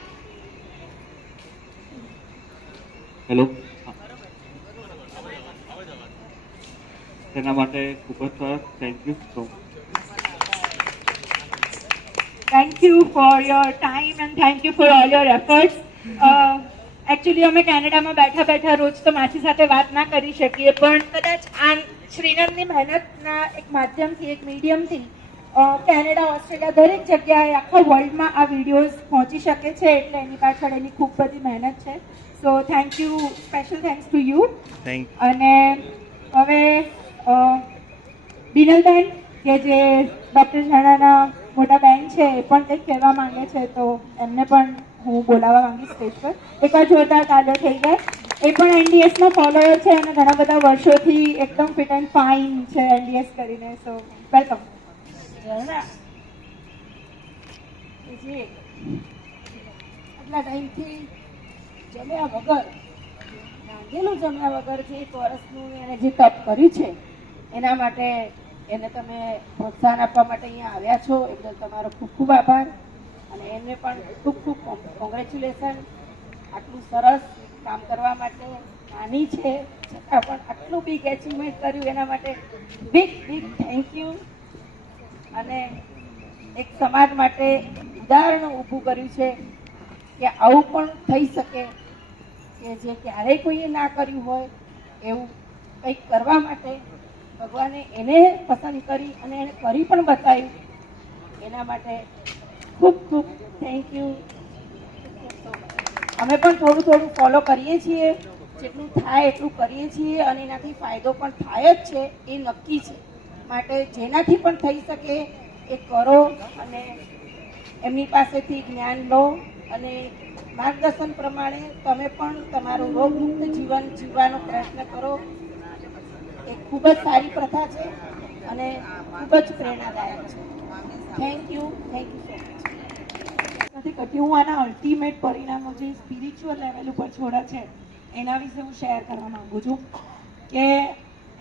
હેલો, તેના માટે ખૂબ જ સરસ. Thank you so much. Thank you for your time and thank you for all your efforts. Actually અમે કેનેડામાં બેઠા બેઠા રોજ તો માસી સાથે વાત ના કરી શકીએ પણ કદાચ આ શ્રીનંદની મહેનતના એક માધ્યમથી, એક મીડિયમથી કેનેડા, ઓસ્ટ્રેલિયા દરેક જગ્યાએ આખા વર્લ્ડમાં આ વિડીયોઝ પહોંચી શકે છે એટલે એની પાછળ એની ખૂબ બધી મહેનત છે. So thank you, special thanks to you. અને હવે બિનલબેન કે જે ડૉક્ટર ઝરણાના મોટા બેન છે એ પણ કંઈક કહેવા માંગે છે તો એમને પણ હું બોલાવવા માંગીશ સ્ટેજ પર. એકવાર જોરદાર તાળીઓ થઈ જાય. એ પણ એનડીએસનો ફોલોઅર છે અને ઘણા બધા વર્ષોથી એકદમ ફિટ એન્ડ ફાઇન છે એનડીએસ કરીને. સો વેલકમ. આટલા ટાઈમથી જમ્યા વગર, રાંધેલું જમ્યા વગર જે 1 વર્ષનું એણે જે તપ કર્યું છે એના માટે એને તમે પ્રોત્સાહન આપવા માટે અહીંયા આવ્યા છો એ બદલ તમારો ખૂબ ખૂબ આભાર અને એમને પણ ખૂબ ખૂબ કોંગ્રેચ્યુલેશન. આટલું સરસ કામ કરવા માટે, નાની છે છતાં પણ આટલું બિગ એચિવમેન્ટ કર્યું એના માટે બિગ થેન્ક યુ. અને એક સમાજ માટે ઉદાહરણ ઊભું કર્યું છે કે આવું પણ થઈ શકે, કે જે ક્યારેય કોઈએ ના કર્યું હોય એવું કંઈક કરવા માટે ભગવાને એને પસંદ કરી અને એને કરી પણ બતાવ્યું. એના માટે ખૂબ ખૂબ થેન્ક યુ. અમે પણ થોડું થોડું ફોલો કરીએ છીએ, જેટલું થાય એટલું કરીએ છીએ અને એનાથી ફાયદો પણ થાય જ છે, એ નક્કી છે. માટે જેનાથી પણ થઈ શકે એ કરો અને એમની પાસેથી જ્ઞાન લો અને માર્ગદર્શન પ્રમાણે તમે પણ તમારું રોગમુક્ત જીવન જીવવાનો પ્રયત્ન કરો. એ ખૂબ જ સારી પ્રથા છે અને ખૂબ જ પ્રેરણાદાયક છે. Thank you so much. નથી કરતી. હું આના અલ્ટિમેટ પરિણામો જે સ્પિરિચ્યુઅલ લેવલ ઉપર છોડા છે એના વિશે હું શેર કરવા માંગુ છું કે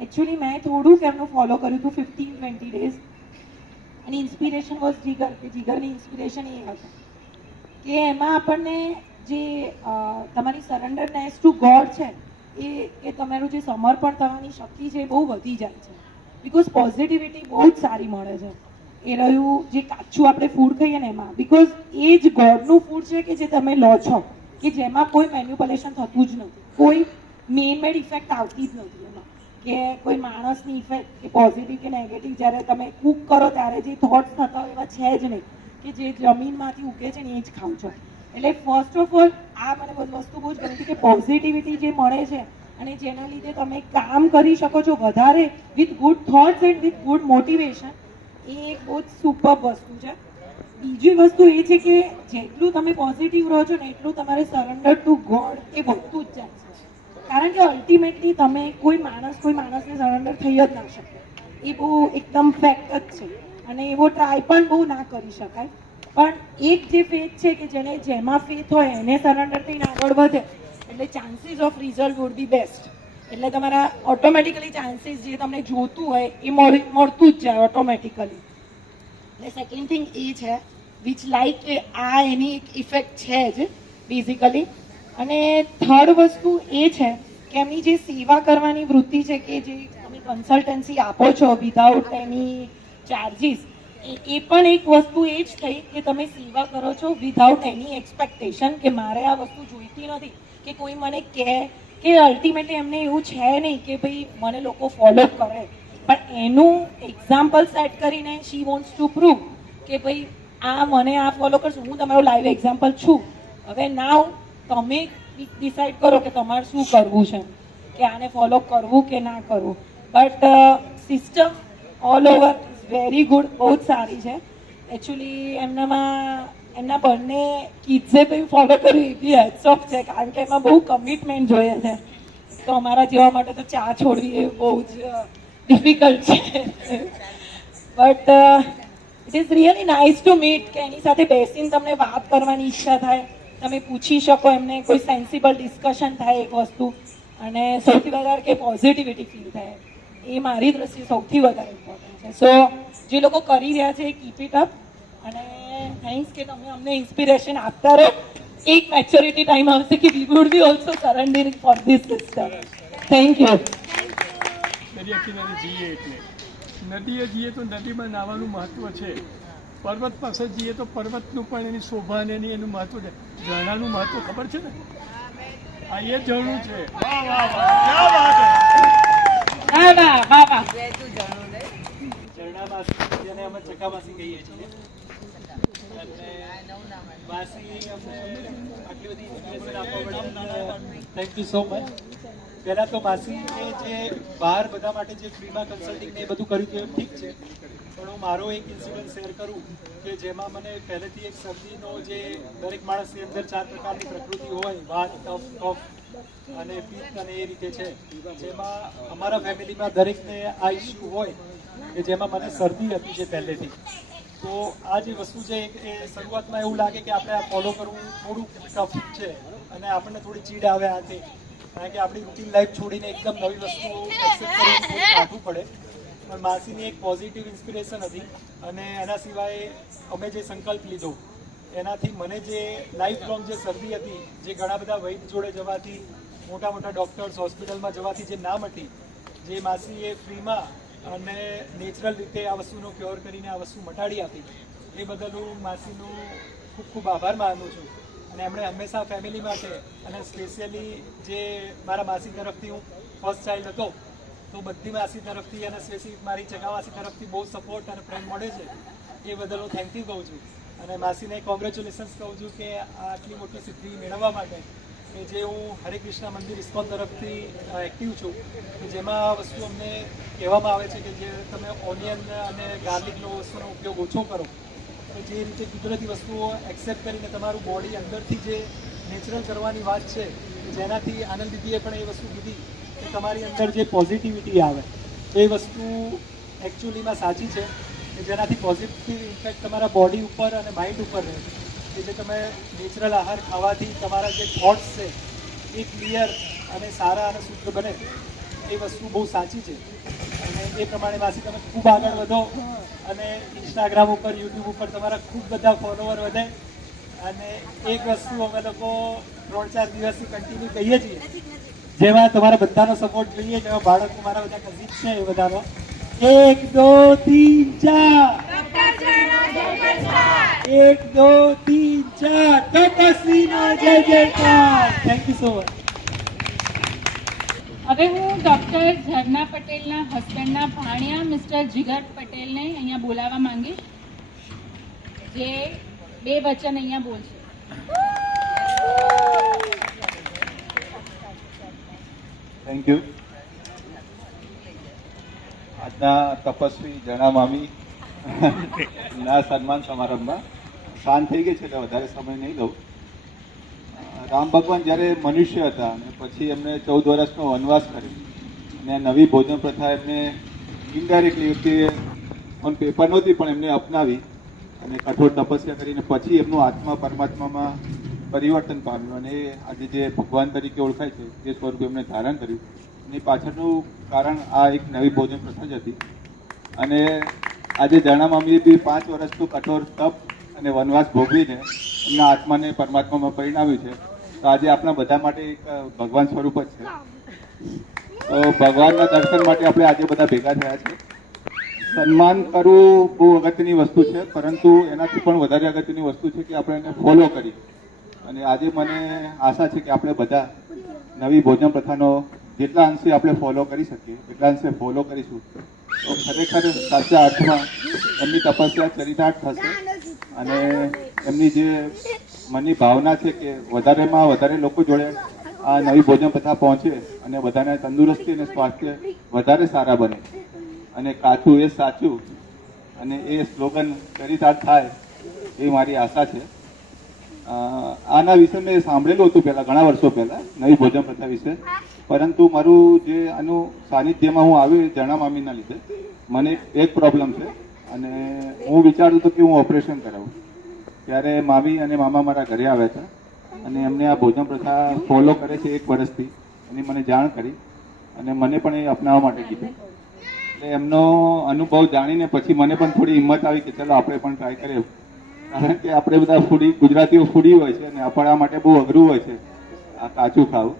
એકચ્યુઅલી મેં થોડુંક એમનું ફોલો કર્યું હતું 15-20 ડેઝ અને ઇન્સ્પિરેશન વોઝ જીગર, કે જીગરની ઇન્સ્પિરેશન એ હતું કે એમાં આપણને જે તમારી સરેન્ડરનેસ ટુ ગોડ છે એ તમારું જે સમર્પણ થવાની શક્તિ છે એ બહુ વધી જાય છે. બિકોઝ પોઝિટિવિટી બહુ જ સારી મળે છે. એ રહ્યું જે કાચું આપણે ફૂડ ખાઈએ ને એમાં, બિકોઝ એ જ ગોડનું ફૂડ છે કે જે તમે લો છો, કે જેમાં કોઈ મેન્યુપ્યુલેશન થતું જ નથી, કોઈ મેન મેડ ઇફેક્ટ આવતી જ નથી એમાં, કે કોઈ માણસની ઇફેક્ટ કે પોઝિટિવ કે નેગેટિવ જ્યારે તમે કૂક કરો ત્યારે જે થોટ્સ થતા હોય એવા છે જ નહીં, કે જે જમીનમાંથી ઉગે છે ને એ જ ખાવ છો. એટલે ફર્સ્ટ ઓફ ઓલ આ મને વસ્તુ બહુ જ ગમી હતી કે પોઝિટિવિટી જે મળે છે અને જેના લીધે તમે કામ કરી શકો છો વધારે with good thoughts and with good motivation, એ એક બહુ જ સુપર વસ્તુ છે. બીજી વસ્તુ એ છે કે જેટલું તમે પોઝિટિવ રહો છો ને એટલું તમારે સરેન્ડર ટુ ગોડ એ વધતું જ જાય છે. કારણ કે અલ્ટિમેટલી તમે કોઈ માણસને સરેન્ડર થઈ જ ના શકે, એ બહુ એકદમ ફેક્ટ જ છે અને એવો ટ્રાય પણ બહુ ના કરી શકાય. પણ એક જે ફેથ છે કે જેમાં ફેથ હોય એને સરેન્ડર થઈને આગળ વધે એટલે chances of result would be best. એટલે તમારા ઓટોમેટિકલી ચાન્સીસ જે તમને જોતું હોય એ મળતું જ જાય ઓટોમેટિકલી. એટલે સેકન્ડ થિંગ એ છે વિચ લાઈક કે આ એની એક ઇફેક્ટ છે જ બેઝિકલી. અને થર્ડ વસ્તુ એ છે કે એમની જે સેવા કરવાની વૃત્તિ છે કે જે તમે કન્સલ્ટન્સી આપો છો વિધાઉટ એની ચાર્જીસ, એ પણ એક વસ્તુ એ જ થઈ કે તમે સેવા કરો છો વિધાઉટ એની એક્સપેક્ટેશન કે મારે આ વસ્તુ જોઈતી નથી કે કોઈ મને કહે, કે અલ્ટિમેટલી એમને એવું છે નહીં કે ભાઈ મને લોકો ફોલો કરે, પણ એનું એક્ઝામ્પલ સેટ કરીને શી વોન્ટ્સ ટુ પ્રૂવ કે ભાઈ આ મને આ ફોલો કરશો, હું તમારો લાઈવ એક્ઝામ્પલ છું. હવે નાવ તમે ડિસાઈડ કરો કે તમારે શું કરવું છે, કે આને ફોલો કરવું કે ના કરવું. But system all over is very good, બહુ જ સારી છે. એકચ્યુઅલી એમના બંને કિડ્સે પણ ફોલો કર્યું એ બી હેડ્સ ઓફ છે, કારણ કે એમાં બહુ કમિટમેન્ટ જોઈએ છે. તો અમારા જેવા માટે તો ચા છોડવી એ બહુ જ ડિફિકલ્ટ છે. But it is really nice to meet, કે એની સાથે બેસીને તમને વાત કરવાની ઈચ્છા થાય, તમે પૂછી શકો એમને, કોઈ સેન્સિબલ ડિસ્કશન થાય એક વસ્તુ, અને સૌથી વધારે કે પોઝિટિવિટી ફીલ થાય, એ મારી દ્રષ્ટિએ સૌથી વધારે ઇમ્પોર્ટન્ટ છે. સો જે લોકો કરી રહ્યા છે એ કીપ ઇટ અપ, અને થેન્ક્સ કે તમે અમને ઇન્સ્પિરેશન આપતા રહો. એક મેચ્યોરિટી ટાઈમ આવશે કે we would be also surrendering for this system. Thank you. દરિયા કિનારે જઈએ એટલે નદીએ જઈએ તો નદીમાં નાહવાનું મહત્વ છે, પર્વત પાસે જઈએ તો પર્વતનું પણ એની શોભા અને એનું મહત્વ છે. ઝરણાનું મહત્વ ખબર છે ને, આ એ ઝરણું છે. વાહ વાહ વાહ, વાહ ઝરણામાસી જેને અમે ચકામાસી કહીએ છીએ, માસી અમને આટલી બધી ઇન્સ્પિરેશન આપવા માટે થેન્ક યુ સો મચ. પહેલાં તો માસી જે બહાર બધા માટે જે ફ્રીમાં કન્સલ્ટિંગ ને એ બધું કર્યું હતું એ ઠીક છે, પણ હું મારો એક ઇન્સિડન્ટ શેર કરું કે જેમાં મને પહેલેથી એક શરદીનો જે દરેક માણસની અંદર 4 પ્રકારની પ્રકૃતિ હોય, વાત, કફ અને પિત્ત અને એ રીતે છે, જેમાં અમારા ફેમિલીમાં દરેકને આ ઇસ્યુ હોય કે જેમાં મને શરદી હતી જે પહેલેથી. તો આ જે વસ્તુ છે એ શરૂઆતમાં એવું લાગે કે આપણે આ ફોલો કરવું થોડુંક ટફ છે અને આપણને થોડી ચીડ આવે આથી, કારણ કે આપણી રૂટીન લાઈફ છોડીને એકદમ નવી વસ્તુઓ એક્સેપ્ટ કરીને કાઢવું પડે. પણ માસીની એક પોઝિટિવ ઇન્સ્પિરેશન હતી, અને એના સિવાય અમે જે સંકલ્પ લીધો એનાથી મને જે લાઈફ લોંગ જે શરદી હતી, જે ઘણા બધા વૈદ જોડે જવાથી, મોટા મોટા ડૉક્ટર્સ હોસ્પિટલમાં જવાથી જે ના મટી, જે માસીએ ફ્રીમાં અને નેચરલ રીતે આ વસ્તુનો ક્યોર કરીને આ વસ્તુ મટાડી આપી, એ બદલ હું માસીનું ખૂબ ખૂબ આભાર માનું છું. અને એમણે હંમેશા ફેમિલી માટે અને સ્પેશિયલી જે મારા માસી તરફથી હું ફર્સ્ટ ચાઇલ્ડ હતો તો બધી માસી તરફથી અને સ્પેશિયલી મારી ચગાવાસી તરફથી બહુ સપોર્ટ અને પ્રેમ મળે છે. એ બદલ હું થેન્ક યુ કહું છું અને માસીને કોંગ્રેચ્યુલેશન્સ કહું છું કે આટલી મોટી સિદ્ધિ મેળવવા માટે કે જે હું હરે કૃષ્ણ મંદિર ઇસ્કોન તરફથી એક્ટિવ છું કે જેમાં વસ્તુ અમને કહેવામાં આવે છે કે જે તમે ઓનિયન અને ગાર્લિકનો વસ્તુનો ઉપયોગ ઓછો કરો તો જે રીતે કુદરતી વસ્તુઓ એક્સેપ્ટ કરીને તમારું બોડી અંદરથી જે નેચરલ કરવાની વાત છે જેનાથી આનંદ દીદીએ પણ એ વસ્તુ કીધી કે તમારી અંદર જે પોઝિટિવિટી આવે એ વસ્તુ એકચ્યુઅલીમાં સાચી છે કે જેનાથી પોઝિટિવ ઇમ્પેક્ટ તમારા બોડી ઉપર અને માઇન્ડ ઉપર રહે કે જે તમે નેચરલ આહાર ખાવાથી તમારા જે થોટ્સ છે એ ક્લિયર અને સારા અને શુદ્ધ બને એ વસ્તુ બહુ સાચી છે. અને એ પ્રમાણે માસી તમે ખૂબ આગળ વધો અને ઇન્સ્ટાગ્રામ ઉપર યુટ્યુબ ઉપર તમારા ખૂબ બધા ફોલોવર વધે. અને એક વસ્તુ અમે લોકો 3-4 દિવસથી કન્ટિન્યુ કહીએ છીએ જેમાં તમારા બધાનો સપોર્ટ જોઈએ જેમાં બાળકો મારા બધા કઝિન છે એ બધાનો 1 2 3 4 1 2 3 4 તપસ્વીનો જય જયકાર. Thank you so much. હવે હું ડૉક્ટર ઝરના પટેલના હસબન્ડના ભાણિયા મિસ્ટર જીગર પટેલને અહીંયા બોલાવવા માંગીશ જે 2 વચન અહીંયા બોલશે. Thank you. આજના તપસ્વી જણા મામી ના સન્માન સમારંભમાં શાંત થઈ ગઈ છે એટલે વધારે સમય નહીં લઉં. રામ ભગવાન જ્યારે મનુષ્ય હતા અને પછી એમને 14 વર્ષનો વનવાસ કર્યો અને નવી ભોજન પ્રથા એમને ઇનડાયરેક્ટલી ઓન પેપર નહોતી પણ એમને અપનાવી અને કઠોર તપસ્યા કરીને પછી એમનું આત્મા પરમાત્મામાં પરિવર્તન પામ્યું અને આજે જે ભગવાન તરીકે ઓળખાય છે તે સ્વરૂપ એમને ધારણ કર્યું. એની પાછળનું કારણ આ એક નવી ભોજન પ્રથા જ હતી. અને આજે જણા મામીએ બી 5 વર્ષનું કઠોર તપ અને વનવાસ ભોગવીને એમના આત્માને પરમાત્મામાં પરિણાવ્યું છે. તો આજે આપણા બધા માટે એક ભગવાન સ્વરૂપ જ છે. તો ભગવાનના દર્શન માટે આપણે આજે બધા ભેગા થયા છે. સન્માન કરવું બહુ અગત્યની વસ્તુ છે પરંતુ એનાથી પણ વધારે અગત્યની વસ્તુ છે કે આપણે એને ફોલો કરીએ. અને આજે મને આશા છે કે આપણે બધા નવી ભોજન પ્રથાનો જેટલા અંશે આપણે ફોલો કરી શકીએ એટલા અંશે ફોલો કરીશું તો ખરેખર સાચા અર્થમાં એમની તપસ્યા ચરિતાર્થ થશે અને એમની જે મનની ભાવના છે કે વધારેમાં વધારે લોકો જોડે આ નવી ભોજન પ્રથા પહોંચે અને બધાને તંદુરસ્તી અને સ્વાસ્થ્ય વધારે સારા બને અને કાચું એ સાચું અને એ સ્લોગન ચરિતાર્થ થાય એ મારી આશા છે. આના વિશે મેં સાંભળેલું હતું પહેલાં ઘણા વર્ષો પહેલાં નવી ભોજન પ્રથા વિશે પરંતુ મારું જે આનું સાનિધ્યમાં હું આવ્યું જણા મામીના લીધે મને એક પ્રોબ્લેમ છે અને હું વિચારું હતો કે હું ઓપરેશન કરાવું. ત્યારે મામી અને મામા મારા ઘરે આવ્યા હતા અને એમને આ ભોજન પ્રથા ફોલો કરે છે 1 વર્ષથી એની મને જાણ કરી અને મને પણ એ અપનાવવા માટે કીધું. એટલે એમનો અનુભવ જાણીને પછી મને પણ થોડી હિંમત આવી કે ચલો આપણે પણ ટ્રાય કરીએ. કારણ કે આપણે બધા ફૂડી ગુજરાતીઓ ફૂડી હોય છે અને આપણા માટે બહુ અઘરું હોય છે આ કાચું ખાવું.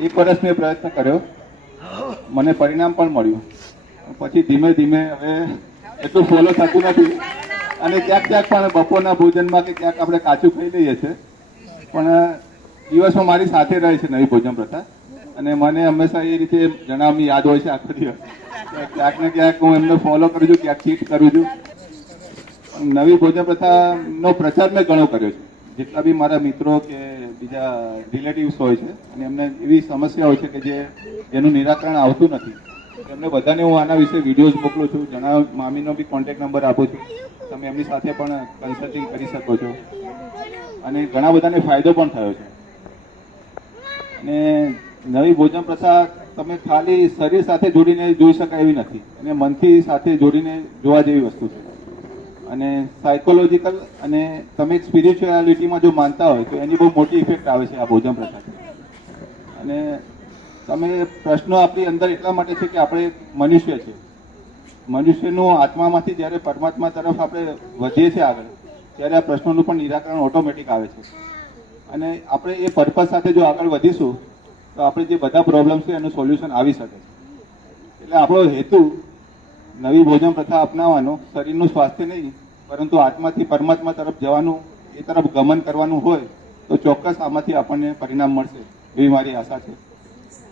1 વર્ષ મેં પ્રયત્ન કર્યો મને પરિણામ પણ મળ્યું. પછી ધીમે ધીમે હવે એટલું ફોલો થતું નથી અને ક્યાંક ક્યાંક પણ બપોરના ભોજનમાં કે ક્યાંક આપણે કાચું ખાઈ લઈએ છીએ પણ દિવસમાં મારી સાથે રહે છે નવી ભોજન પ્રથા અને મને હંમેશા એ રીતે જણાવવાની યાદ હોય છે આખો દિવસ. ક્યાંક ને ક્યાંક હું એમને ફોલો કરું છું ક્યાંક ચીટ કરું છું. નવી ભોજન પ્રથાનો પ્રચાર મેં ઘણો કર્યો છે. જેટલા બી મારા મિત્રો કે બીજા રિલેટિવ્સ હોય છે અને એમને એવી સમસ્યા હોય છે કે જેનું નિરાકરણ આવતું નથી એમને બધાને હું આના વિશે વિડીયોઝ મોકલું છું. જણા મામીનો બી કોન્ટેક્ટ નંબર આપું છું. તમે એમની સાથે પણ કન્સલ્ટિંગ કરી શકો છો અને ઘણા બધાને ફાયદો પણ થયો છે. અને નવી ભોજન પ્રથા તમે ખાલી શરીર સાથે જોડીને જોઈ શકાય એવી નથી અને મનથી સાથે જોડીને જોવા જેવી વસ્તુ છે. અને સાયકોલોજીકલ અને તમે સ્પિરિચ્યુઆલિટીમાં જો માનતા હોય તો એની બહુ મોટી ઇફેક્ટ આવે છે આ ભોજન પ્રથા. અને તમે પ્રશ્નો આપણી અંદર એટલા માટે છે કે આપણે મનુષ્ય છે. મનુષ્યનું આત્મામાંથી જ્યારે પરમાત્મા તરફ આપણે વધીએ છીએ આગળ ત્યારે આ પ્રશ્નોનું પણ નિરાકરણ ઓટોમેટિક આવે છે. અને આપણે એ પર્પઝ સાથે જો આગળ વધીશું તો આપણે જે બધા પ્રોબ્લેમ છે એનું સોલ્યુશન આવી શકે છે. એટલે આપણો હેતુ નવી ભોજન પ્રથા અપનાવવાનો શરીરનું સ્વાસ્થ્ય નહીં પરંતુ આત્માથી પરમાત્મા તરફ જવાનું, એ તરફ ગમન કરવાનું હોય તો ચોક્કસ આમાંથી આપણને પરિણામ મળશે એવી મારી આશા છે.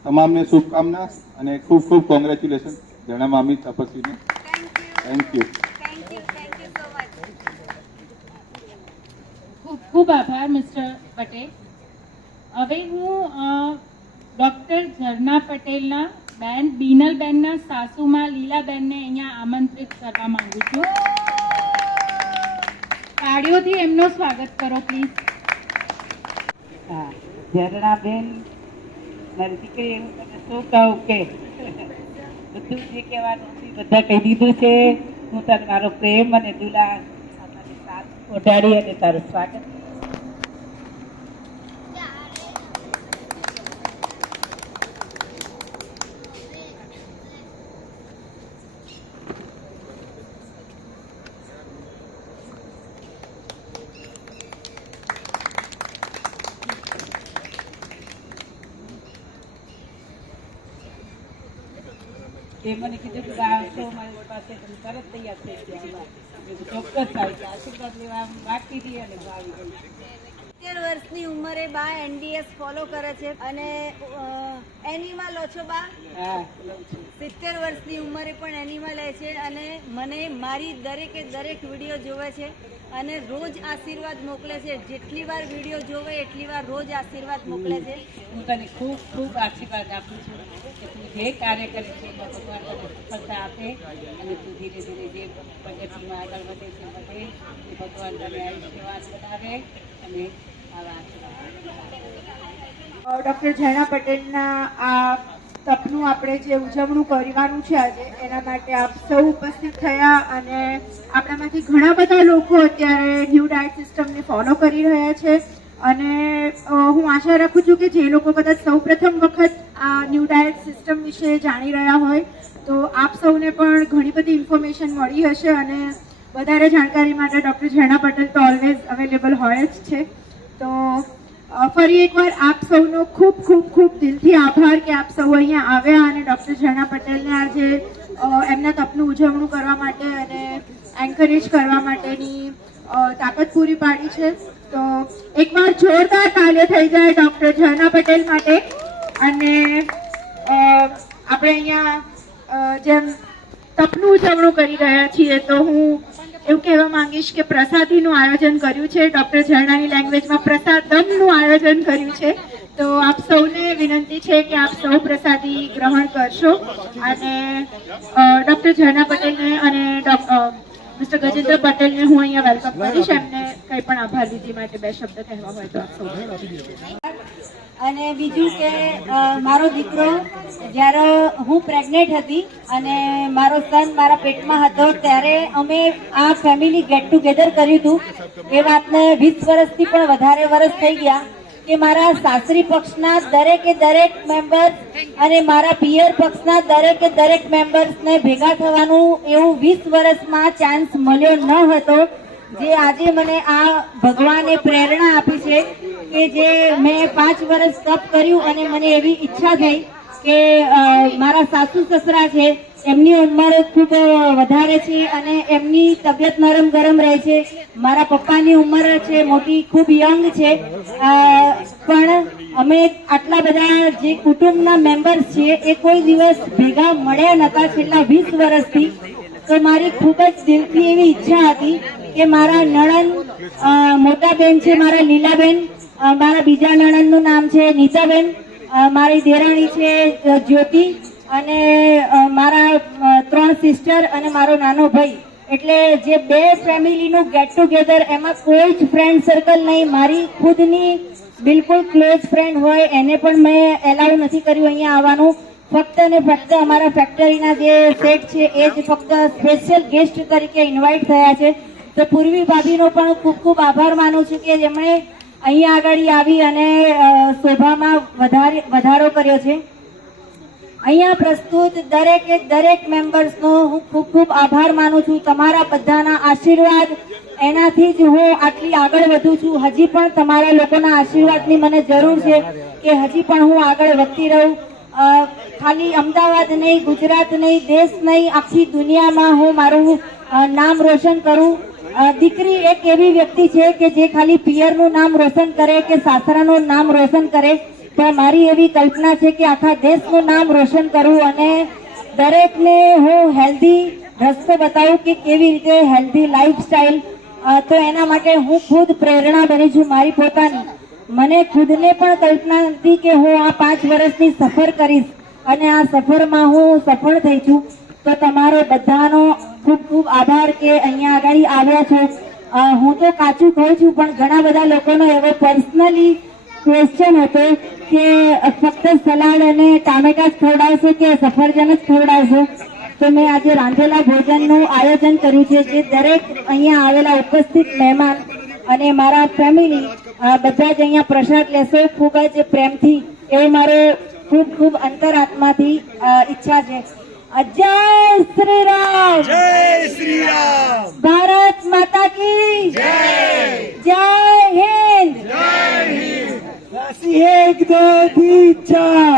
તમામને શુભકામના અને ખૂબ ખૂબ કોંગ્રેચ્યુલેશન જણા મામી તપસ્વીને. Thank you. ખૂબ ખૂબ આભાર મિસ્ટર પટેલ. હવે હું ડોક્ટર ઝરણા પટેલના બેન બીનલબેનના સાસુમાં લીલાબેનને અહીંયા આમંત્રિત કરવા માંગુ છું. તાળીઓથી એમનું સ્વાગત કરો પ્લીઝ. હા, ઝરણાબેન, મારી દીકરી, હું તને શું કહું કે બધું જે કહેવાનું હતું બધા કહી દીધું છે. હું તને મારો પ્રેમ અને દુલાર સાથ ઓઢાડી અને તારું સ્વાગત. એ મને કીધું કે આવશો મારી પાસે, તમે તરત તૈયાર થઈ ગયા. ચોક્કસ આવી ગયા, આશીર્વાદ લેવા બાકી હતી અને આવી ગઈ. 70 વર્ષની ઉંમરે બા એનડીએસ ફોલો કરે છે અને એનિમા લો છો બા? હા, 70 વર્ષની ઉંમરે પણ એનિમા લે છે અને મને મારી દરેકે દરેક વિડીયો જોવે છે અને રોજ આશીર્વાદ મોકલે છે. જેટલી વાર વિડીયો જોવે એટલી વાર રોજ આશીર્વાદ મોકલે છે. હું તને ખૂબ ખૂબ આશીર્વાદ આપું છું કે તું જે કાર્ય કરે છે એમાં ભગવાન તને સફળતા આપે અને તું ધીરે ધીરે જે પ્રગતિમાં આગળ વધે છે વધે, એ ભગવાન તને આયુષ્યવાન બનાવે અને આવા ડૉક્ટર ઝરણા પટેલના આ તપનું આપણે જે ઉજવણું કરવાનું છે આજે, એના માટે આપ સૌ ઉપસ્થિત થયા અને આપણામાંથી ઘણા બધા લોકો અત્યારે ન્યૂ ડાયટ સિસ્ટમને ફોલો કરી રહ્યા છે અને હું આશા રાખું છું કે જે લોકો કદાચ સૌ પ્રથમ વખત આ ન્યૂ ડાયટ સિસ્ટમ વિશે જાણી રહ્યા હોય તો આપ સૌને પણ ઘણી બધી ઇન્ફોર્મેશન મળી હશે અને વધારે જાણકારી માટે ડૉક્ટર ઝરણા પટેલ તો ઓલવેઝ અવેલેબલ હોય જ છે. તો ફરી એકવાર આપ સૌનો ખૂબ ખૂબ ખૂબ દિલથી આભાર કે આપ સૌ અહીંયા આવ્યા અને ડૉક્ટર ઝરણા પટેલને આજે એમના તપનું ઉજવણું કરવા માટે અને એન્કરેજ કરવા માટેની તાકાત પૂરી પાડી છે. તો એકવાર જોરદાર તાળીઓ થઈ જાય ડૉક્ટર ઝરણા પટેલ માટે. અને આપણે અહીંયા જેમ તપનું ઉજવણું કરી રહ્યા છીએ તો હું એવું કહેવા માંગીશ કે પ્રસાદીનું આયોજન કર્યું છે. ડૉક્ટર ઝરણાની લેંગ્વેજમાં પ્રસાદમનું આયોજન કર્યું છે. તો આપ સૌને વિનંતી છે કે આપ સૌ પ્રસાદી ગ્રહણ કરશો અને ડૉક્ટર ઝરણા પટેલને અને મિસ્ટર ગજેન્દ્ર પટેલને હું અહીંયા વેલકમ કરીશ. એમને કંઈ પણ આભાર વિધિ માટે 2 શબ્દ કહેવા હોય તો આપ સૌ. અને બીજું કે મારો દીકરો જ્યારે હું પ્રેગ્નેન્ટ હતી અને મારો સન મારા પેટમાં હતો ત્યારે અમે આ ફેમિલી ગેટ ટુગેધર કર્યું હતું. એ વાતને 20 વર્ષથી પણ વધારે વર્ષ થઈ ગયા કે મારા સાસરી પક્ષના દરેકે દરેક મેમ્બર્સ અને મારા પિયર પક્ષના દરેકે દરેક મેમ્બર્સને ભેગા થવાનું એવું 20 વર્ષમાં ચાન્સ મળ્યો ન હતો. જે આજે મને આ ભગવાને પ્રેરણા આપી છે કે જે મેં 5 વર્ષ તપ કર્યું અને મને એવી ઈચ્છા થઈ કે મારા સાસુ સસરા છે એમની ઉંમર ખૂબ વધારે છે અને એમની તબિયત નરમ ગરમ રહે છે. મારા પપ્પાની ઉંમર છે મોટી, ખૂબ યંગ છે, પણ અમે આટલા બધા જે કુટુંબના મેમ્બર્સ છીએ એ કોઈ દિવસ ભેગા મળ્યા નહોતા છેલ્લા 20 વર્ષથી. તો મારી ખૂબ જ દિલથી એવી ઈચ્છા હતી કે મારા નણંદ મોટા બેન છે મારા લીલાબેન, મારા બીજા નણંદનું નામ છે નીતાબેન, મારી દેરાણી છે જ્યોતિ અને મારા 3 સિસ્ટર અને મારો નાનો ભાઈ. એટલે જે 2 ફેમિલીનું ગેટ ટુગેધર, એમાં કોઈ જ ફ્રેન્ડ સર્કલ નહીં. મારી ખુદની બિલકુલ ક્લોઝ ફ્રેન્ડ હોય એને પણ મેં એલાઉ નથી કર્યું અહીંયા આવવાનું. ફક્ત ને ફક્ત અમારા ફેક્ટરીના જે સેટ છે એ જ ફક્ત સ્પેશિયલ ગેસ્ટ તરીકે ઇન્વાઇટ થયા છે. તો પૂર્વી ભાભીનો પણ ખૂબ ખૂબ આભાર માનું છું કે જેમણે અહીંયા આગળ આવી અને શોભામાં વધારો કર્યો છે. અહીંયા પ્રસ્તુત દરેકે દરેક મેમ્બર્સનો હું ખૂબ ખૂબ આભાર માનું છું. તમારા બધાના આશીર્વાદ એનાથી જ હું આટલી આગળ વધું છું. હજી પણ તમારા લોકોના આશીર્વાદની મને જરૂર છે કે હજી પણ હું આગળ વધતી રહું. ખાલી અમદાવાદ નહીં, ગુજરાત નહીં, દેશ નહીં, આખી દુનિયામાં હું મારું નામ રોશન કરું. દીકરી એક એવી વ્યક્તિ છે કે જે ખાલી પિયરનું નામ રોશન કરે કે સાસરાનું નામ રોશન કરે, પણ મારી એવી કલ્પના છે કે આખા દેશનું નામ રોશન કરું અને દરેકને હું હેલ્ધી રસ્તો બતાવું કે કેવી રીતે હેલ્ધી લાઈફસ્ટાઈલ. તો એના માટે હું ખુદ પ્રેરણા બની છું મારી પોતાની. મને ખુદને પણ કલ્પના નથી કે હું આ 5 વર્ષની સફર કરીશ અને આ સફરમાં હું સફળ થઈ છું. તો તમારો બધાનો ખૂબ ખૂબ આભાર કે અહીંયા આગળ આવ્યા છો. હું તો કાચું ખાઉં છું, પણ ઘણા બધા લોકોનો એવો પર્સનલી ક્વેશ્ચન હતો કે ફક્ત સલાડ અને ટામેટા જ ખવડાવશો કે સફરજન જ ખવડાવશો. તો મેં આજે રાંધેલા ભોજનનું આયોજન કર્યું છે, જે દરેક અહીંયા આવેલા ઉપસ્થિત મહેમાન અને મારા ફેમિલી બધા જ અહીંયા પ્રસાદ લેશો ખૂબ જ પ્રેમથી, એવું મારો ખૂબ ખૂબ અંતરાત્માથી ઈચ્છા છે. જય શ્રી રામ, જય શ્રી રામ, ભારત માતા કી જય, જય હિન્દ. एक दो तीन चार.